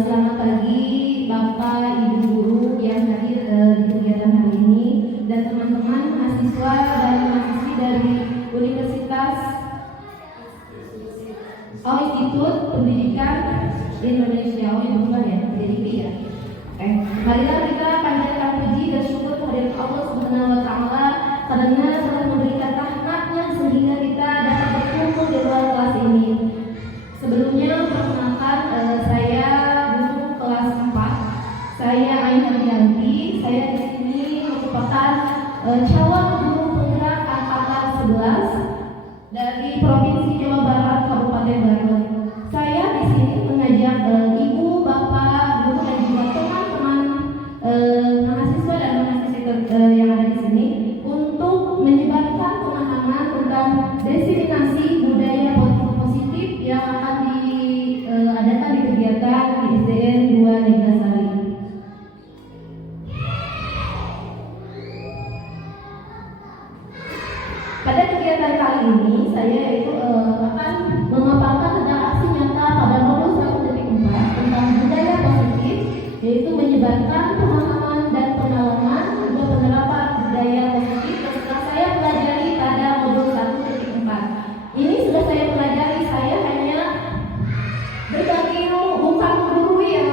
Selamat pagi Bapak, Ibu guru yang hadir di kegiatan hari ini dan teman-teman mahasiswa dan mahasiswi dari Universitas Institut Pendidikan Indonesia. Itu bukan ya? Jadi ya. Marilah kita panjatkan puji dan syukur kehadirat Allah Subhanahu wa taala karena telah memberikan rahmat-Nya sehingga kita dapat berkumpul di luar kelas ini. Sebelumnya perkenalkan, saya guru kelas 4. Saya Ainur Yanti. Saya di sini merupakan calon guru penggerak angkatan 11 dari Provinsi Jawa Barat, Kabupaten Garut. Saya di sini mengajak ibu, bapak, guru dan juga teman-teman mahasiswa dan mahasiswi yang ada di sini untuk menyebarkan pemahaman tentang diseminasi budaya positif yang akan diadakan di kegiatan di SDN 2 Neglasari. Pada kegiatan kali ini saya akan memaparkan tentang aksi nyata pada modul 1.4 tentang budaya positif, yaitu menyebarkan pemahaman dan pengalaman juga penerapan budaya positif yang setelah saya pelajari pada modul 1.4. Ini sudah saya pelajari, saya hanya berbagi ilmu, bukan gurui ya,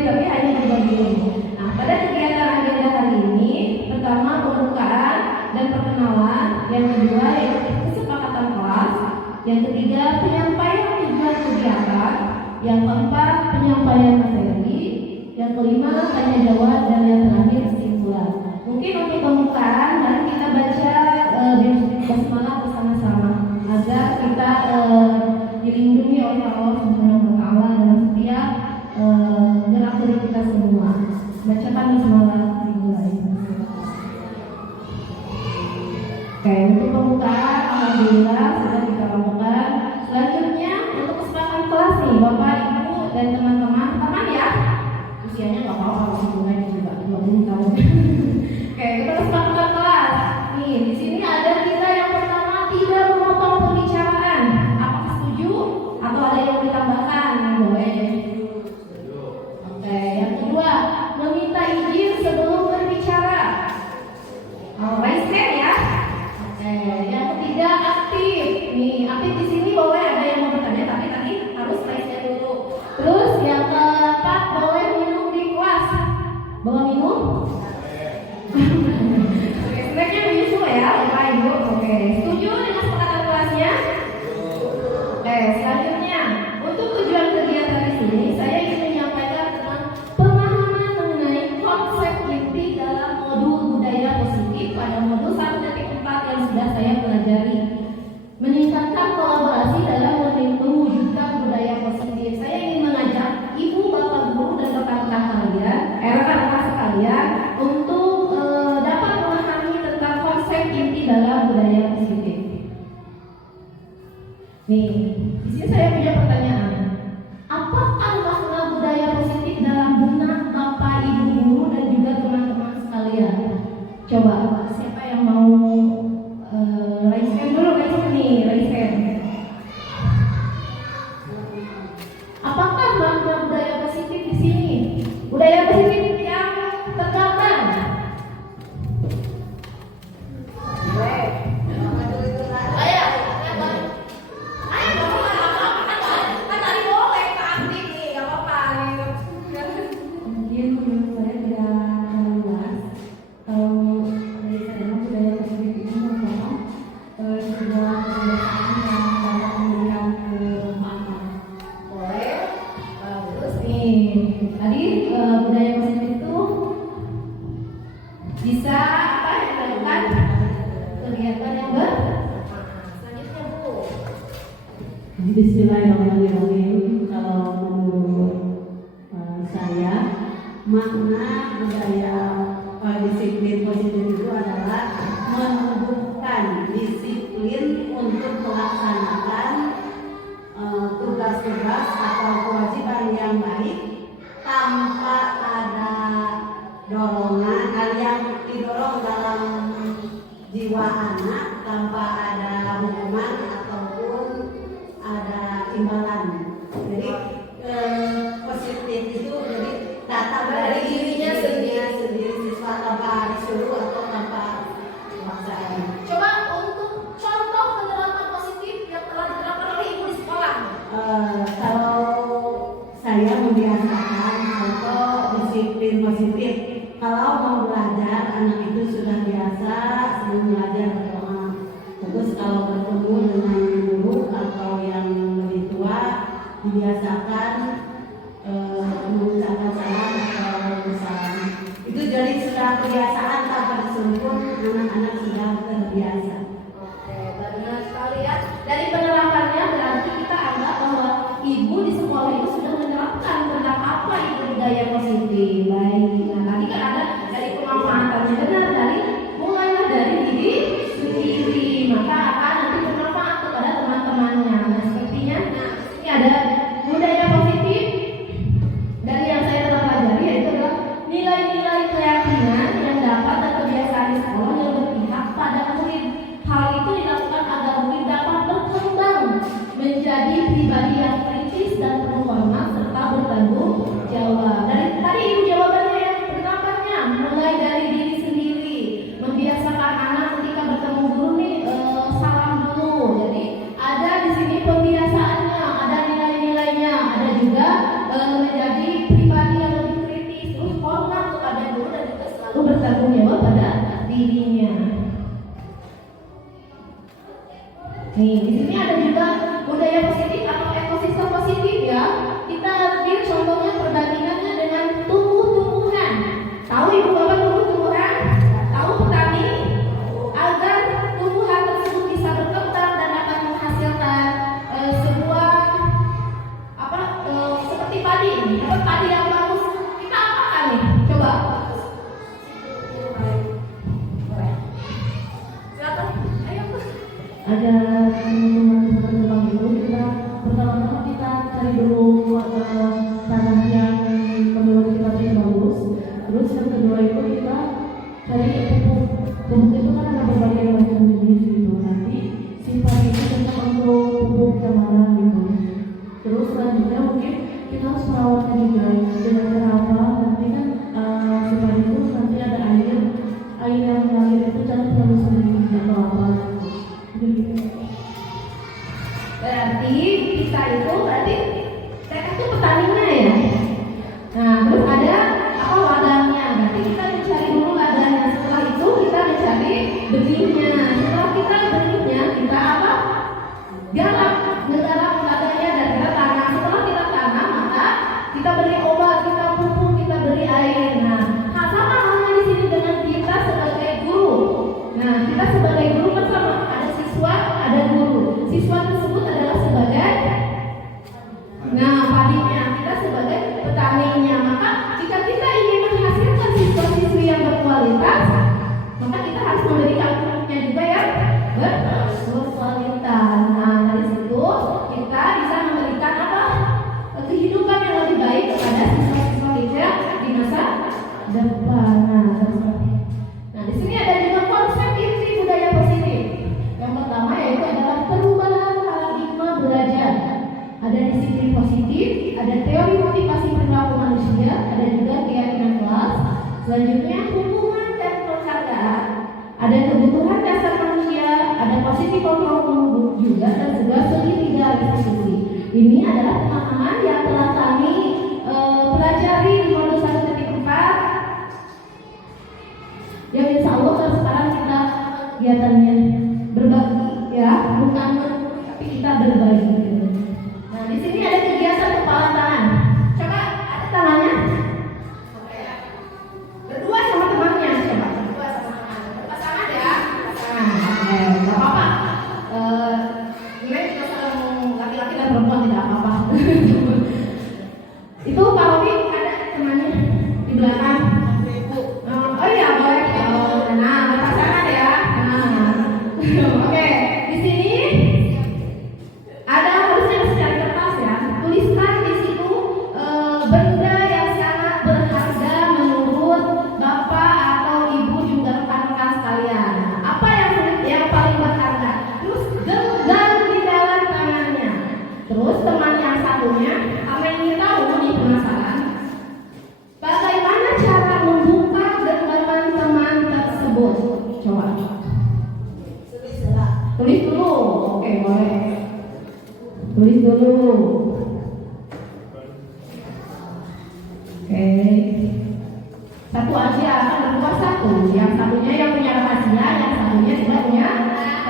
tapi hanya berbagi ilmu. Nah, pada kegiatan agenda kali ini, pertama pembukaan dan perkenalan, yang kedua yaitu kesepakatan kelas, yang ketiga penyampaian tujuan kegiatan, yang keempat penyampaian materi, yang kelima tanya jawab, dan yang terakhir kesimpulan. Mungkin untuk pembukaan mari kita baca basmalah bersama-sama agar kita dilindungi oleh Allah Subhanahu wa taala dalam setiap gerak gerik kita semua. Bacakan basmalah dimulai. Oke, untuk pembukaan alhamdulillah sudah kita lakukan. Selanjutnya untuk kesepakatan kelas nih, Bapak, Ibu dan teman-teman ya. Usianya nggak apa-apa, hubungannya juga 20 tahun. Oke, kita kesepakatan kelas. Nih, di sini ada kita yang pertama tidak memotong pembicaraan. Apakah setuju atau ada yang ditambahkan? Boleh. Oke, yang kedua meminta izin sebelum berbicara. Raise hand ya. Yang ketiga aktif. Nih, aktif di sini boleh ada yang mau bertanya, tapi tadi harus raise hand dulu. Terus yang keempat boleh minum di kelas. Bawa minum? Oke, snacknya menyusul ya, Bapak Ibu. Oke, setuju dengan kesepakatan kelasnya? Oke, selanjutnya untuk tujuan kegiatan di sini saya ingin menyampaikan tentang pemahaman mengenai konsep inti dalam modul budaya positif pada modul 1.4 yang sudah saya pelajari. Meningkatkan kolaborasi dalam mewujudkan budaya positif. Saya ingin mengajak ibu, bapak guru dan rekan-rekan kalian, rekan-rekan sekalian untuk dapat memahami tentang konsep inti dalam budaya positif. Nih, di sini saya punya pertanyaan. Apakah makna budaya positif dalam benak bapak, ibu guru dan juga teman-teman sekalian? Coba siapa yang mau raise hand dulu, raise hand. Apakah makna budaya positif di sini? Budaya positif yang tergambar. Tadi budaya positif itu bisa dilakukan kegiatan yang selanjutnya Bu. Bismillahirrahmanirrahim. Kalau menurut saya makna budaya disiplin positif itu adalah menumbuhkan disiplin untuk melaksanakan tugas-tugas atau kewajiban yang baik tanpa ada dorongan yang didorong dalam jiwa anak, tanpa ada hukuman atau sudah biasa sering belajar berdoa. Terus kalau bertemu dengan guru atau yang lebih tua dibiasakan mengucapkan salam atau salam. Itu jadi sudah kebiasaan tanpa disuruh pun anak-anak sudah terbiasa. Oke, benar sekali ya. Dari penerapannya berarti kita anggap bahwa ibu di sekolah itu sudah menerapkan tentang apa itu budaya positif. Baik, nah tadi kan ada dari pemanfaatannya benar dari mulailah dari diri sendiri, maka akan nanti bermanfaat kepada teman-temannya. Nah sepertinya, nah ini ada budaya positif dari yang saya telah pelajari yaitu adalah nilai-nilai keyakinan yang dapat dan kebiasaan di sekolah yang berpihak pada murid. Hal itu dilakukan agar murid dapat berkembang menjadi pribadi yang kritis dan penuh hormat serta bertanggung jawab. Dari tadi ibu jawabannya ya, penerapannya mulai dari diri sendiri, membiasakan anak ketika bertemu guru nih salam dulu. Jadi ada di sini pembiasaannya, ada nilai-nilainya, ada juga menjadi pribadi yang lebih kritis, terus hormat kepada guru dan juga selalu bertanggung jawab pada dirinya. Nih, di sini ada juga budaya positif atau ekosistem positif ya. Kita lihat contohnya perbandingannya dengan tumbuh-tumbuhan. Tahu ibu bapak tumbuh-tumbuhan? Tahu petani? Agar tumbuhan tersebut bisa berkembang dan dapat menghasilkan sebuah seperti padi. Dapat padi yang bagus. Kita apakan nih? Coba. Silakan. Ayo. Ada teman-teman itu kita pertama-tama kita cari dulu tanah yang menurut kita yang bagus. Terus yang kedua itu kita cari pupuk. Pupuk itu kan ada berbagai macam jenis gitu. Nanti sifat itu cocok untuk pupuk yang mana gitu. Terus selanjutnya mungkin kita harus merawatnya juga dengan cara apa? Nanti kan sifat itu nanti ada air yang mengalir itu jangan terlalu sering atau apa. Berarti kita itu berarti mereka itu petaninya ya. Nah terus ada apa wadahnya. Berarti kita mencari dulu wadahnya. Setelah itu kita mencari benihnya. Setelah kita benihnya kita apa? Garap, menggarap wadahnya dan kita tanam. Setelah kita tanam maka kita beri obat, kita pupuk, kita beri air. Nah sama halnya di sini dengan kita sebagai guru. Nah kita sebagai guru kan sama, ada siswa, ada guru. Siswa tersebut adalah sebagai padinya, kita sebagai petaninya. Maka jika kita ingin menghasilkan siswa-siswi yang berkualitas, maka kita harus memberikan pupuknya juga yang berkualitas. Nah dari situ kita bisa memberikan kehidupan yang lebih baik kepada siswa-siswa kita di masa depan. Nah di sini ada juga konsep inti budaya positif. Yang pertama yaitu adalah perubahan paradigma belajar. Ada disiplin positif, ada teori motivasi perilaku manusia, ada juga keyakinan kelas. Selanjutnya hubungan dan penghargaan, ada kebutuhan dasar manusia, ada positif kontrol juga dan juga segitiga restitusi. Ini adalah pemahaman yang telah kami pelajari di modul 1.4 yang insya Allah sekarang kita kegiatannya berbagi ya, bukan tapi kita berbagi. Nah di sini ada kegiatan kepala tangan. Coba ada tangannya. Berdua sama temannya, coba berdua sama teman. Berpasangan ya. Nggak apa-apa. Ini juga saling laki-laki dan perempuan tidak apa-apa. Itu kalau ada temannya di belakang. Oh iya boleh. Nah berpasangan ya. Oke, di sini ada harusnya secara kertas ya. Tuliskan di situ benda yang sangat berharga menurut bapak atau ibu juga rekan-rekan sekalian. Apa yang paling berharga? Terus genggam di dalam tangannya. Terus teman yang satunya, karena ingin tahu nih penasaran, bagaimana cara Satu aja kan berbuat satu. Yang satunya yang punya rahasia, yang satunya tidak punya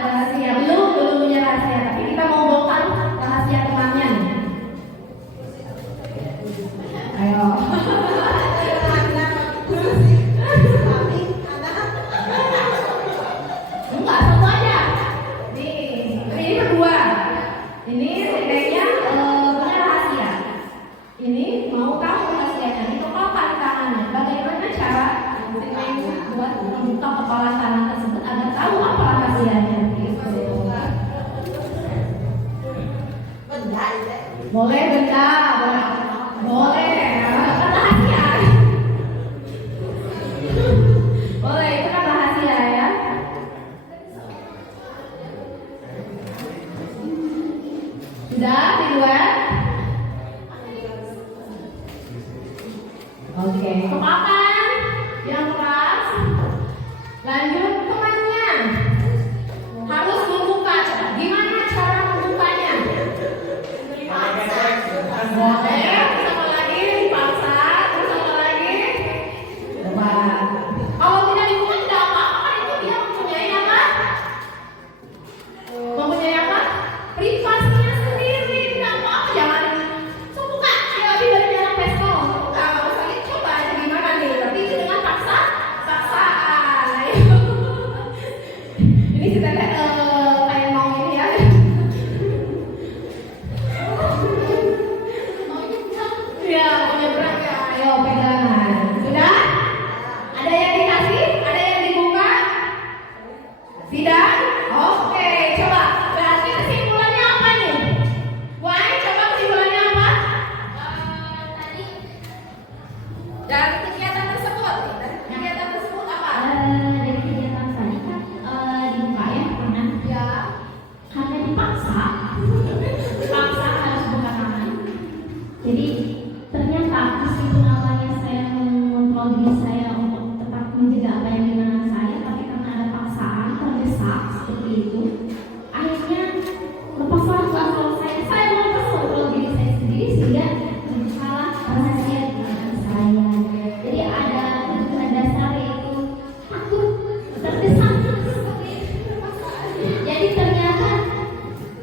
rahasia. Belum punya rahasia, tapi kita mau bongkar rahasia temannya nih. Ayo. Enggak, satu aja. Nih, ini berdua. Ini sebenarnya punya rahasia. Ini mau tahu rahasianya, dikepalkan tangannya. Bagaimana cara buat membuka kepala tangan tersebut agar tahu apa rahasianya? Boleh benda, boleh, kan rahasia. Boleh, itu kan rahasia ya. Sudah dibuat? Oke, kepakan yang keras. Lanjut temannya harus membuka. Gimana cara membukanya? Boleh, sama lagi dipaksa, terus apa lagi? Coba. Kalau tidak dibuka tidak apa-apa, kan itu dia mempunyai apa? Mempunyai apa? Privasinya sendiri, tidak apa-apa, jangan buka. Ya, lebih dari jalan pistol. Kalau usah coba aja gimana nih? Tapi itu dengan paksaan. Ayo. Ini kita lihat kayak mau ini ya. Ya, mau nyebrang ya. Ayo pegangan. Sudah? Ada yang dikasih? Ada yang dibuka? Tidak? Oke, coba. Berarti kesimpulannya apa nih? Wah, coba kesimpulannya apa? Tadi dari kegiatan tersebut apa? Dari kegiatan tadi kan dibuka ya, karena ya karena dipaksa harus buka tangan. Jadi ternyata meskipun awalnya saya mengontrol diri saya untuk tetap menjaga apa yang di tangan saya, tapi karena ada paksaan terdesak seperti itu, akhirnya lepaslah kontrol saya mengontrol diri saya sendiri sehingga salah rahasia di tangan saya. Jadi ada kebutuhan dasar yaitu takut terdesak seperti itu. Jadi ternyata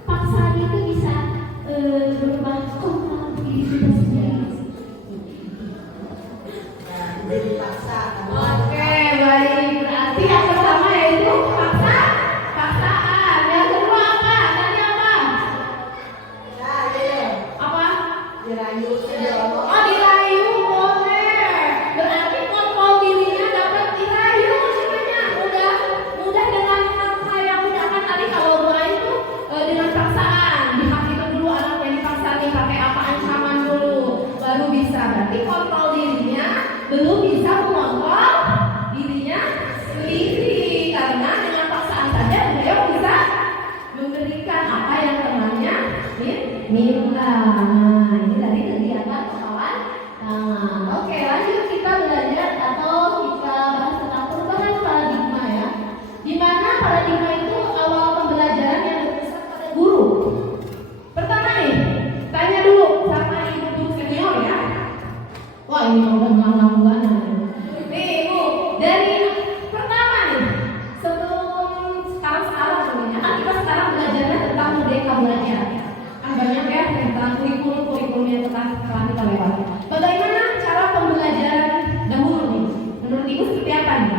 paksaan itu bisa berubah kontrol diri kita sendiri. Oke, baik. Berarti yang pertama yaitu paksaan. Yang kedua apa? Tadi apa? Apa? Oh, dirayu boleh. Berarti kontrol dirinya dapat dirayu sebenarnya. Mudah dengan hal yang mudah kan tadi kalau mulai itu dengan paksaan. Dihakikan dulu anaknya dipaksa nih pakai apa ancaman dulu baru bisa. Berarti kontrol dirinya belum bisa mengontrol dirinya sendiri karena dengan paksaan saja beliau bisa memberikan apa yang temannya minta. Nah, ini dari kegiatan kawan. Oke, lanjut kita belajar atau kita bahas tentang perubahan paradigma ya. Di mana paradigma itu awal pembelajaran yang berpusat pada guru. Pertama nih, tanya dulu sama ibu senior ya. Wah, ini udah mengulang banget. Nih, Bu, dari pertama nih, sebelum sekarang sebenarnya kan kita sekarang belajarnya tentang merdeka belajar. Kan banyak ya tentang kurikulum yang telah kita lewati. Bagaimana cara pembelajaran dahulu nih? Menurut Ibu seperti apa nih?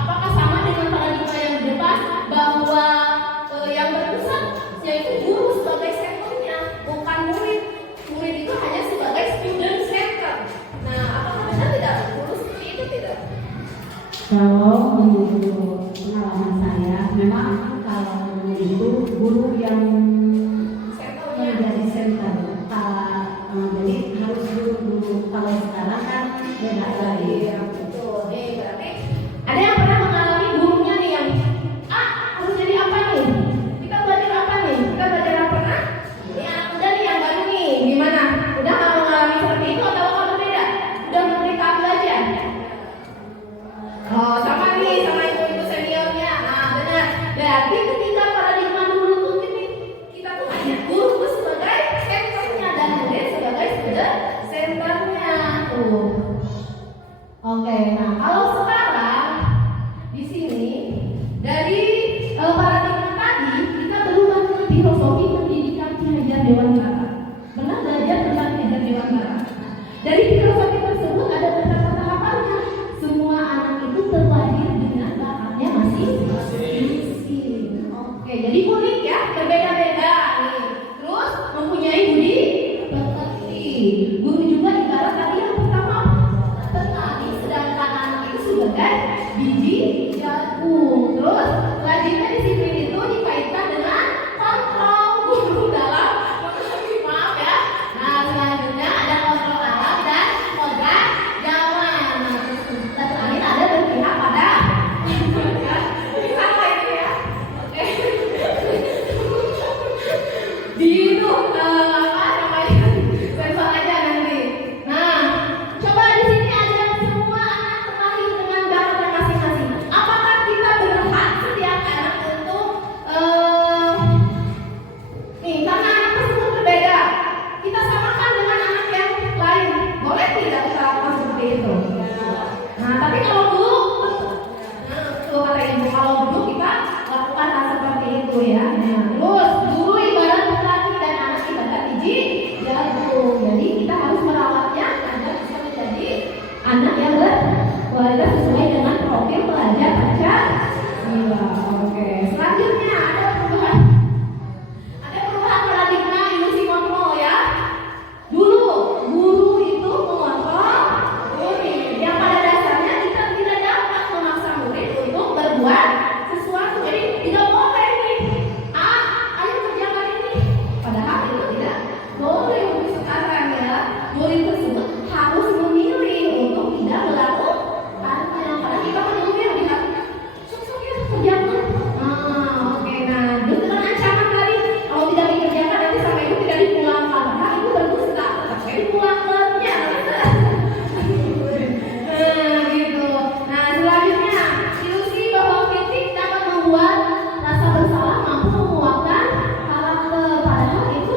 Apakah sama dengan paradigma yang di depan bahwa yang berpusat yaitu guru sebagai senternya, bukan murid? Murid itu hanya sebagai student center. Nah, apakah benar tidak? Guru seperti itu tidak? Kalau menurut pengalaman saya, memang kalau itu guru yang menjadi center. Jadi harus dulu. Kalau sekarang kan beda lagi. Betul. Berarti ada yang pernah mengalami gurunya nih yang harus jadi apa nih? Kita belajar apa nih? Kita belajar apa pernah? Ya, udah nih yang baru nih. Gimana? Udah mengalami seperti itu atau kamu beda? Udah merdeka belajar? Oh, sama nih sama ibu-ibu seniornya. Nah, benar. Berarti ketika paradigma dulu tuh gini, Oke, nah kalau sekarang di sini dari paradigma tadi kita berubah ke filosofi pendidikan Ki Hajar Dewantara. Pernah belajar tentang Ki Hajar Dewantara? Dari filosofi tersebut ada beberapa tahapannya. Semua anak itu terlahir dengan bakatnya masing-masing. Oke, jadi unik ya, berbeda-beda nih. Terus mempunyai budi pekerti. Guru juga ibarat tadi yang pertama petani, sedangkan anak itu sebagai biji jagung. Terus selanjutnya disiplin itu dikaitkan dengan kontrol guru dalam maaf ya. Nah selanjutnya ada kontrol alam dan kodrat zaman. Nah terus terakhir ada berpihak pada sama itu ya. Oke. Di itu apa namanya sensor aja nanti. Nah coba di sini ada semua anak terlahir dengan bakatnya masing-masing. Apakah kita berhak setiap anak untuk nih karena anak tersebut berbeda, kita samakan dengan anak yang lain, boleh tidak kita lakukan seperti itu? Nah tapi kalau dulu, tuh kata ibu, kalau dulu kita lakukan hal seperti itu ya. Nah, terus guru ibarat petani dan anak ibarat biji jagung. Jadi kita harus merawatnya agar bisa menjadi anak yang berkualitas sesuai dengan profil pelajar Pancasila. Oke, selanjutnya ada perubahan paradigma ilusi kontrol ya. Dulu guru itu mengontrol murid, yang pada dasarnya kita tidak dapat memaksa murid untuk berbuat sesuatu. Jadi tidak boleh nih, ayo kerjakan ini. Padahal itu tidak boleh untuk sekarang ya. Murid tersebut harus memilih untuk tidak melakukannya. Padahal kita menyuruhnya lebih sok-sok ya kerjakan. Oke, nah dengan ancaman tadi kalau tidak dikerjakan nanti sama ibu tidak dipulangkan. Padahal itu berdusta, tapi dipulangkannya. Gitu. Nah selanjutnya ilusi bahwa kritik dapat membuat rasa bersalah mampu menguatkan karakter. Padahal itu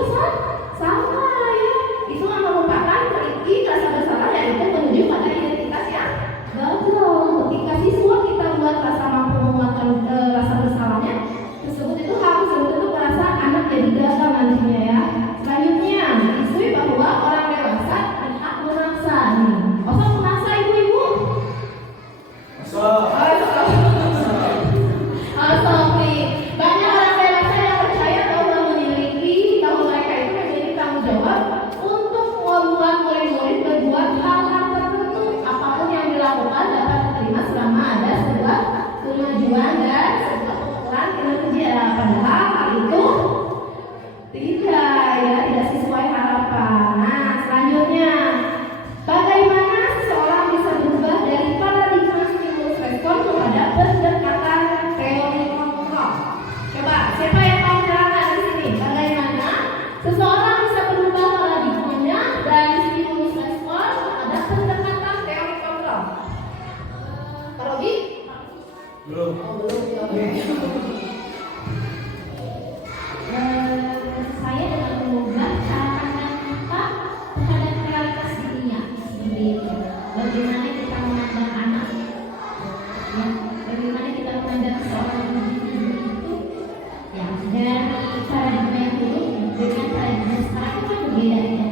salah ya. Itu merupakan kritik rasa bersalah yang itu menuju pada identitas yang gagal. Ketika siswa kita buat rasa mampu menguatkan rasa bersalahnya tersebut, itu harus betul-betul merasa anak jadi gagal nantinya ya. Selanjutnya isu bahwa orang dewasa berhak merasa nih. Kosong merasa ibu-ibu? Nih. Banyak orang dewasa yang percaya bahwa mereka itu memiliki tanggung jawab untuk membuat murid-murid berbuat hal-hal tertentu. Apapun yang dilakukan dapat diterima selama ada sebuah kemajuan dan sebuah pengukuran kinerja. Padahal hal itu tidak sesuai harapan. Nah selanjutnya, bagaimana seseorang bisa berubah dari paradigma stimulus respon kepada pendekatan teori kontrol? Coba siapa yang mau menjelaskan di sini? Bagaimana seseorang bisa berubah paradigmanya dari stimulus respon kepada pendekatan teori kontrol? Pak Robi? Belum. Saya dengan mengubah cara pandang kita terhadap realitas dunia seperti itu. Bagaimana kita memandang anak, ya, bagaimana kita memandang seorang individu itu, ya, dari paradigma yang dulu dengan paradigma sekarang itu kan berbeda ya.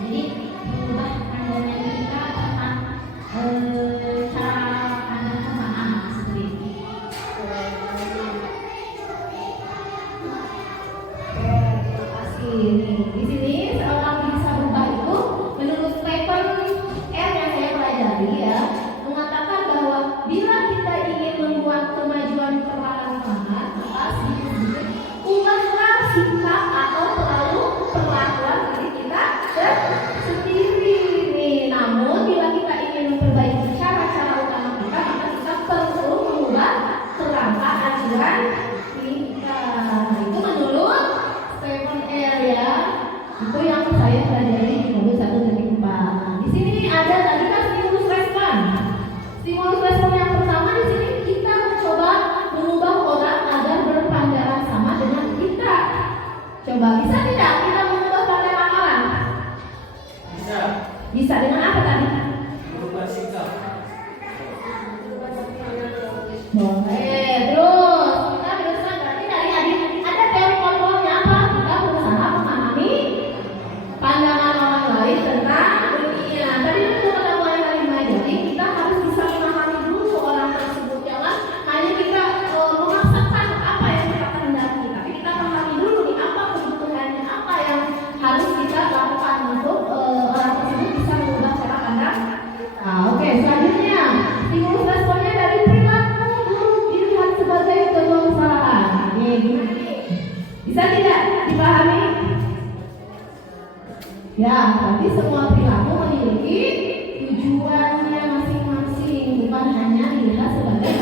Jadi mengubah pandangan kita tentang cara pandang sama anak seperti itu. Di sini seorang bisa berubah itu menurut Stephen R yang saya pelajari ya, mengatakan bahwa bila kita ingin membuat kemajuan perlahan-lahan, maka ubahlah sikap atau perlakuan diri kita sendiri nih. Namun bila kita ingin memperbaiki cara Boleh. Terus kita berusaha berarti dari adik ada teori kontrolnya apa? Kita berusaha memahami pandangan orang lain tentang dunia. Tadi itu pada mulai kelima, jadi kita harus bisa memahami dulu orang tersebut. Jangan hanya kita memaksakan apa yang kita kehendaki, tapi kita pahami dulu nih apa kebutuhannya, apa yang harus kita lakukan untuk orang tersebut bisa mengubah cara pandang. Nah, oke, selanjutnya stimulus responnya dari perilaku guru dilihat sebagai sebuah kesalahan. Nih, gimana nih? Bisa tidak dipahami? Ya, tapi semua perilaku memiliki tujuannya masing-masing, bukan hanya dilihat sebagai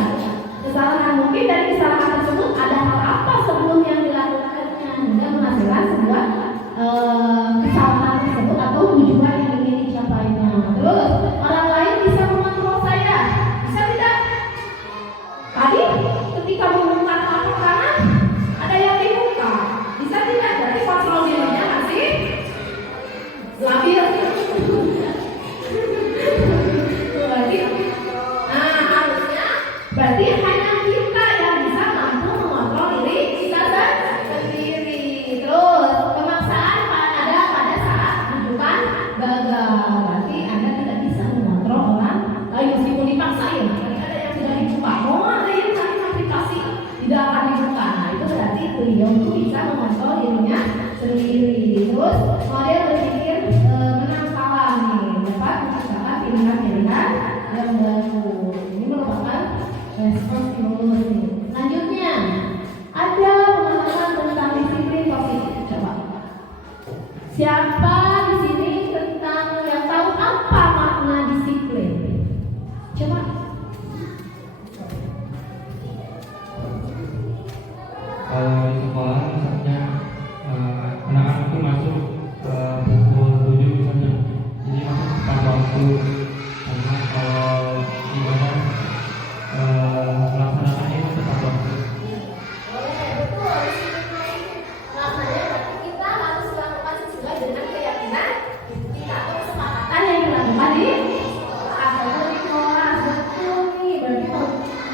kesalahan. Mungkin dari kesalahan tersebut ada hal apa sebelum yang dilakukannya hingga menghasilkan sebuah kesalahan tersebut atau tujuan yang ingin dicapainya. Terus orang lain bisa mengontrol saya, bisa tidak? Tadi ketika membuka telapak tangan ada yang dibuka, bisa tidak? Berarti kontrol dirinya masih labil. Berarti, harusnya berarti hanya kita yang bisa mampu mengontrol diri kita sendiri. Terus pemaksaan ada pada saat rujukan gagal. Berarti Anda tidak bisa mengontrol orang lain meskipun dipaksain. Berarti ada yang sudah dibuka, mau ada yang cari aplikasi tidak akan dibuka. Nah itu berarti beliau itu bisa mengontrol dirinya sendiri. Terus model berpikir menang kalah nih, dapat menciptakan pilihan-pilihan yang baru. Ini merupakan respons stimulus nih. Selanjutnya ada pemahaman tentang disiplin positif. Coba siapa di sini tentang yang tahu apa makna disiplin? Coba. Kalau di sekolah misalnya anak-anak itu masuk pukul 7 misalnya, jadi masuk tepat waktu. Karena kalau ibadah melaksanakannya itu tepat waktu. Boleh, betul. Disiplin maknanya berarti kita harus melakukan sesuai dengan keyakinan kita atau kesepakatan yang dilakukan di atau di kelas. Betul nih, berarti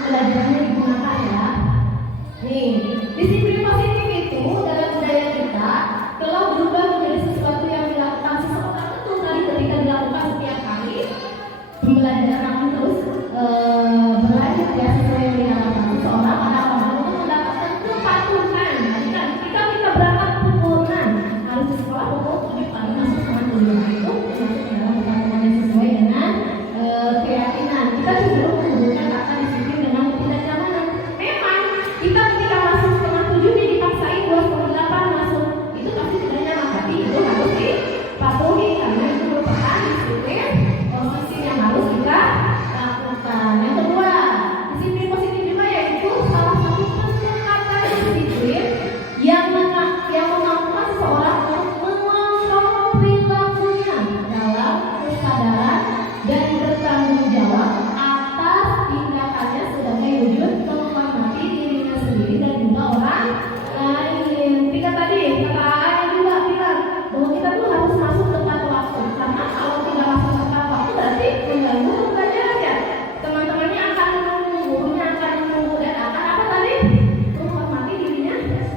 pelajarannya digunakan ya. Nih, disiplin positif itu dalam budaya kita telah berubah menjadi sesuatu yang dilakukan seseorang. Betul tadi ketika dilakukan setiap kali pembelajaran akan terus berlanjut ya sesuai yang diharapkan seseorang pada orang untuk mendapatkan kepatuhan. Ketika kita berangkat pukul 6 harus di sekolah pukul 7 pagi masuk setengah 7. Itu masuk dalam kepatuhan yang sesuai dengan keyakinan. Kita cenderung menghubungkan kata disiplin dengan ketidaknyamanan. Memang kita ketika masuk setengah 7 nih dipaksain 2:30 masuk, itu pasti tidak nyaman, tapi itu harus dipatuhi karena itu merupakan disiplin positif yang harus kita lakukan. Yang kedua, disiplin positif juga yaitu salah satu pendekatan disiplin yang memampukan seseorang untuk mengontrol perilakunya dalam kesadaran dan bertanggung jawab atas tindakannya sebagai wujud menghormati dirinya sendiri dan juga orang lain. Ketika tadi kata Ayah juga bilang bahwa kita tuh harus masuk tepat waktu, karena kalau tidak masuk tepat waktu berarti mengganggu pembelajaran ya. Teman-temannya akan menunggu, gurunya akan menunggu dan akan apa tadi? Menghormati dirinya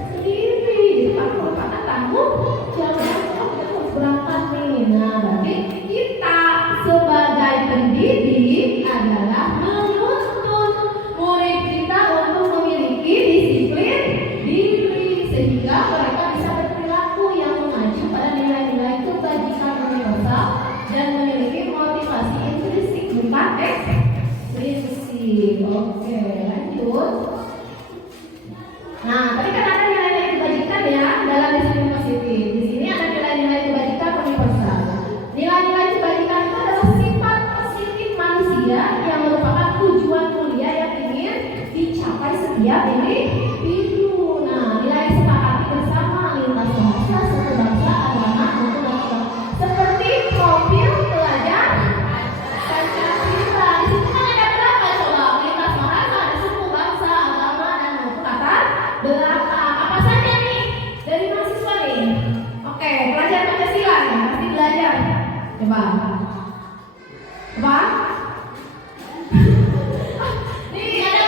sendiri. Itu kan merupakan tanggung jawab. Kita harus berangkat nih. Nah, berarti kita sebagai pendidik adalah menuntut murid kita untuk memiliki disiplin diri sehingga mereka bisa berperilaku yang mengacu pada nilai-nilai kebajikan universal dan memiliki motivasi intrinsik bukan ekstrinsik. Oke, lanjut. Nah, tadi kan ada nilai-nilai kebajikan ya dalam disiplin positif. Di sini ada nilai-nilai kebajikan universal. Nilai-nilai kebajikan itu adalah sifat positif manusia yang merupakan tujuan mulia yang ingin dicapai setiap individu. Nah, nilai sepakati bersama lintas bangsa, suku bangsa, agama, maupun agama. Seperti profil pelajar Pancasila. Di situ kan ada berapa coba? Lintas bahasa, ada suku bangsa, agama, dan maupun latar belakang. Apa saja nih dari mahasiswa nih? Oke, pelajar Pancasila ya, pasti belajar. Coba. Nih ada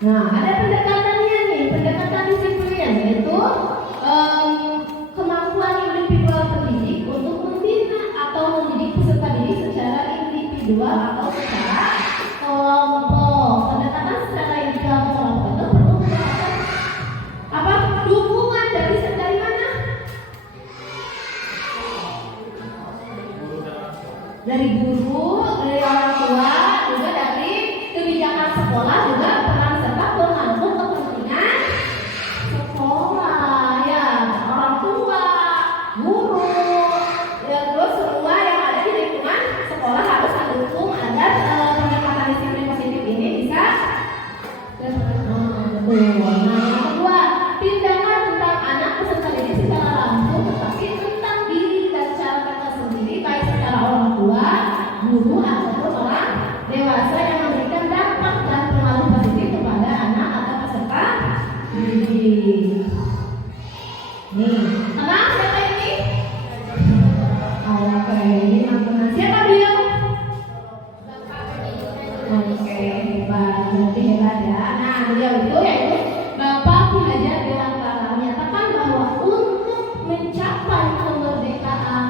Nah, ada pendekatannya nih, pendekatan disiplin yaitu kemampuan individual pendidik untuk membina atau mendidik peserta didik secara individual atau secara kelompok. Pendekatan secara individual atau kelompok itu perlu mendapatkan apa? Dukungan dari mana? Dari guru, dari orang tua, juga dari kebijakan sekolah, juga peran serta pemangku kepentingan sekolah, ya orang tua, guru, ya, terus semua yang ada di lingkungan sekolah harus mendukung agar pendekatan disiplin positif ini bisa betul. Nah, yang kedua, tindakan tentang anak peserta didik secara langsung, tetapi tentang diri dan cara kita sendiri, baik secara orang tua, guru ataupun orang dewasa yang memberikan dampak dan pengaruh positif kepada anak atau peserta didik. Nih, tenang siapa ini? Oke, ini tenang. Siapa beliau? Oke, hebat, berarti hebat ya. Nah, beliau itu yaitu Bapak Ki Hajar Dewantara menyatakan bahwa untuk mencapai kemerdekaan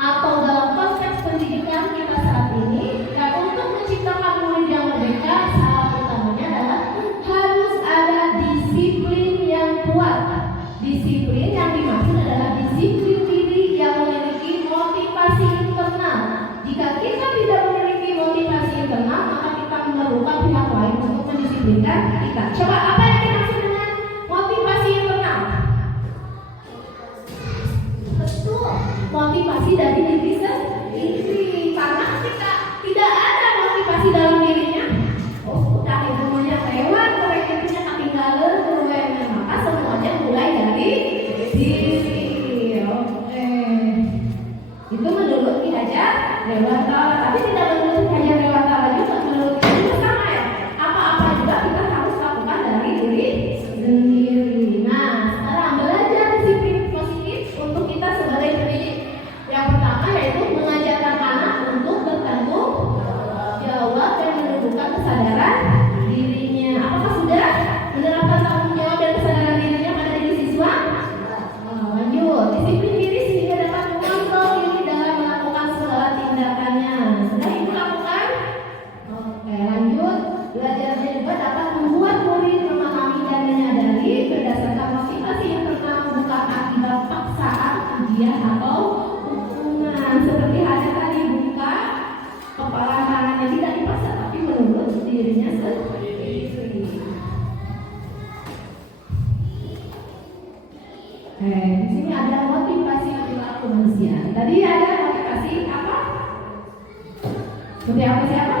atau dalam konteks pendidikan kita saat ini, dan untuk menciptakan murid yang merdeka, salah utamanya adalah harus ada disiplin yang kuat. Disiplin yang dimaksud adalah disiplin diri yang memiliki motivasi internal. Jika kita tidak memiliki motivasi internal, maka kita memerlukan pihak lain untuk mendisiplinkan kita. Coba apa yang dimaksud dengan motivasi internal? Betul, motivasi dari diri sendiri. Karena kita tidak ada motivasi dalam dirinya, oh udah itu semuanya lewat, mereka punya ketinggalan, maka semuanya mulai dari diri. Oke, itu menurut Ki Hajar Dewantara. Tapi tidak menurut Ki Hajar Dewantara juga, menurut kita juga sama ya. Apa-apa juga kita harus lakukan dari diri sendiri. Nah, sekarang belajar disiplin positif untuk kita sebagai pendidik. Yang pertama yaitu mengajarkan anak untuk bertanggung jawab dan menumbuhkan kesadaran dirinya. Apakah sudah menerapkan tanggung jawab dan kesadaran dirinya pada diri siswa? Lanjut, disiplin diri sehingga dapat mengontrol diri dalam melakukan segala tindakannya. Sudah ibu lakukan? Oke, lanjut. Belajarnya juga dapat membuat murid memahami dan menyadari berdasarkan motivasi internal, bukan akibat paksaan, ujian atau hukuman. Seperti ada tadi, buka kepala tangannya tidak dipaksa, tapi menurut dirinya sendiri. Di sini ada motivasi perilaku manusia. Tadi ada motivasi apa? Seperti apa siapa?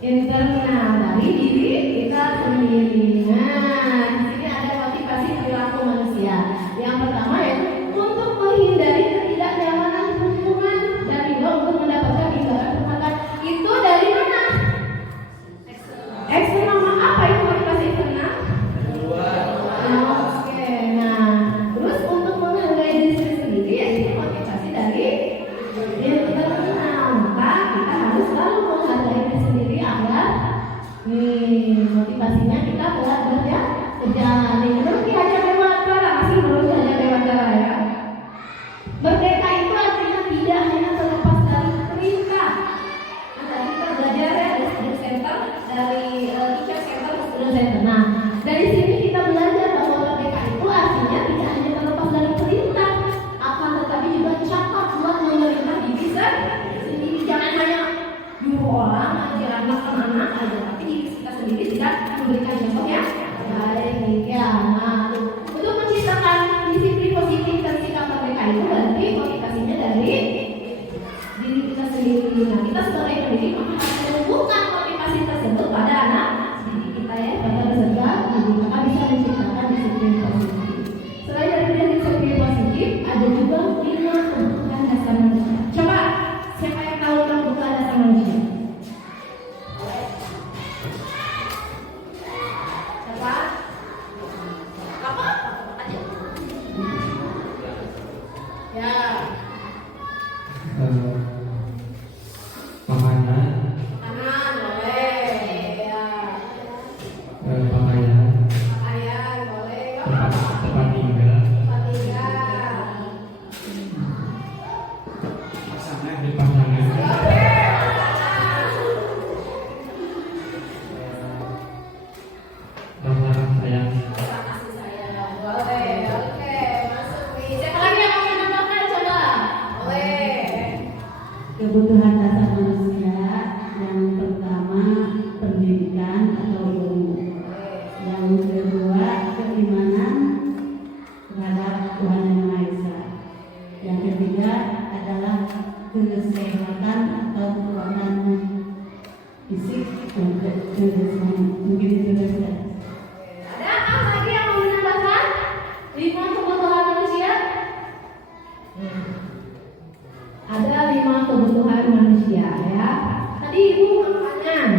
Internal dari diri kita sendiri. Nah, di sini ada motivasi perilaku manusia. Yang pertama yaitu untuk menghindari ketidaknyamanan hubungan dan juga untuk mendapatkan imbalan rumah. Itu dari mana? Eksternal. Apa itu motivasi eksternal? Oke, nah terus untuk menghargai diri sendiri yaitu motivasi dari internal. Maka kita harus selalu menghargai diri sendiri agar motivasinya kita bekerja. Menurut Ki Hajar Dewantara, masih menurut Ki Hajar Dewantara ya. Merdeka itu artinya tidak hanya terlepas dari perintah. Nah, kita belajar ya dari student center, dari teacher center ke student center. Nah, dari sini kita belajar bahwa merdeka itu artinya tidak hanya terlepas dari perintah, akan tetapi juga cakap buat memerintah diri sendiri. Jangan hanya nyuruh orang aja, anak aja, tapi diri kita sendiri tidak memberikan contoh yang baik. Ya, nah untuk menciptakan disiplin positif dan sikap merdeka itu berarti motivasinya dari diri kita sendiri. Nah, kita sebagai pendidik maka harus menumbuhkan motivasi tersebut pada anak didik kita ya, pada peserta didik, maka bisa menciptakan disiplin positif. Selain dari disiplin positif, ada juga 5 kebutuhan dasar manusia. Coba siapa yang tahu tentang kebutuhan dasar manusia? Siapa? Apa? Aja. Ya. Makanan, Makanan. kebutuhan dasar manusia yang pertama pendidikan atau ilmu, yang kedua keimanan terhadap Tuhan Yang Maha Esa, yang ketiga adalah kesehatan atau kekuatan fisik dan kesehatan. Mungkin itu saja. Ada apa lagi yang mau menambahkan? 5 kebutuhan manusia? Ada 5 kebutuhan manusia ya. Tadi ibu makanan,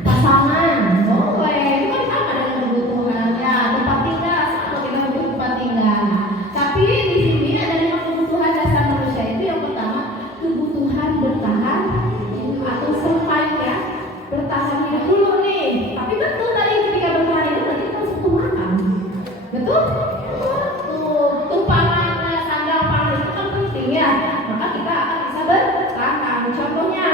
pasangan, boleh. Itu kan sama dengan kebutuhan ya. Tempat tinggal, sama kita butuh tempat tinggal. Tapi di sini ada 5 kebutuhan dasar manusia itu. Yang pertama kebutuhan bertahan atau survive ya. Bertahan hidup dulu nih. Tapi betul tadi ketika bertahan hidup berarti kita harus butuh makan. Betul? Tuh pangan, sandang, pangan itu kan penting ya. Maka kita akan bisa bertahan. Contohnya,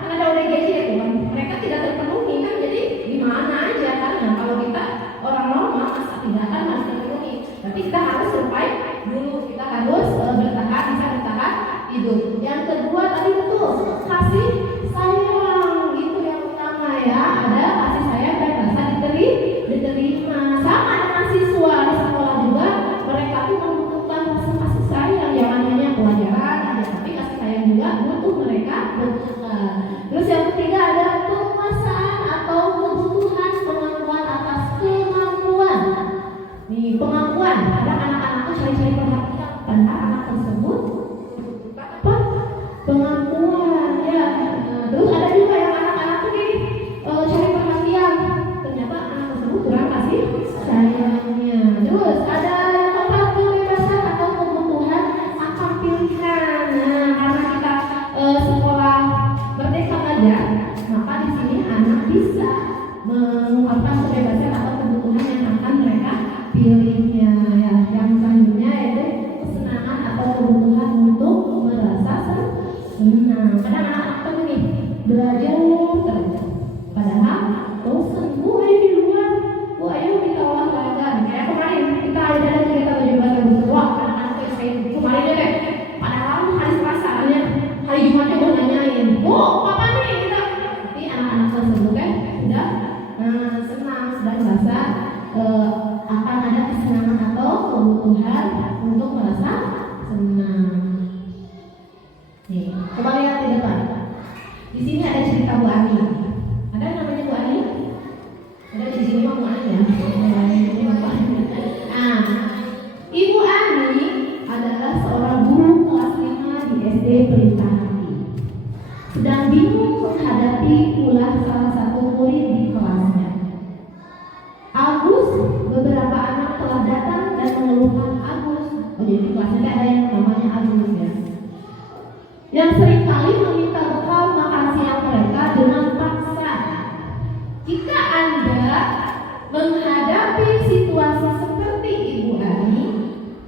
kan ada ODGJ itu kan, mereka tidak terpenuhi kan, jadi gimana aja kan? Nah, kalau kita orang normal masa tidak akan masih terpenuhi. Tapi kita harus survive dulu, kita harus bertahan, bisa bertahan hidup. Yang kedua tadi betul, kasih sayang itu yang utama ya. Ada kasih sayang dan rasa diterima. Sama dengan siswa di sekolah juga, mereka tuh membutuhkan rasa kasih sayang, jangan hanya pelajaran aja, tapi kasih sayang juga butuh mereka butuhkan. Terus yang ketiga ada penguasaan atau kebutuhan pengakuan atas kemampuan. Nih pengakuan, ada anak-anak tuh cari-cari perhatian pada anak tersebut. Apa? Pengakuan ya. Terus ada juga yang anak-anak tuh gini cari perhatian, ternyata anak tersebut kurang kasih sayangnya. Terus ada yang keempat kebebasan atau kebutuhan akan pilihan. Nah, karena kita sekolah merdeka belajar, maka di sini anak bisa mengungkapkan kebebasan atau kebutuhan yang akan mereka pilihnya ya. Yang selanjutnya yaitu kesenangan atau kebutuhan untuk merasa senang. Kadang anak-anak tuh nih belajar terus, padahal bosan. Bu ayo di luar, bu ayo kita olahraga. Kayak kemarin kita ada cerita baju baru. Wah anak-anak tuh saya kemarin deh. Padahal hari Selasa, hari Jumatnya gue nanyain, bu apa nih kita? Tapi anak-anak tersebut kan sudah senang, sudah merasa akan ada kesenangan atau kebutuhan untuk merasa senang. Nih, coba lihat di depan. Di sini ada cerita Bu Ani. Ada yang namanya Bu Ani? Ada di sini mah Bu Ani ya. Nah, Ibu Ani adalah seorang guru kelas 5 di SD Pelita Hati. Sedang bingung menghadapi ulah salah satu murid di kelasnya. Agus, beberapa anak telah datang dan mengeluhkan Agus. Oh, jadi di kelasnya ada yang namanya Agus ya. Yang seringkali meminta bekal makan siang mereka dengan paksa. Jika Anda menghadapi situasi seperti Ibu Ani,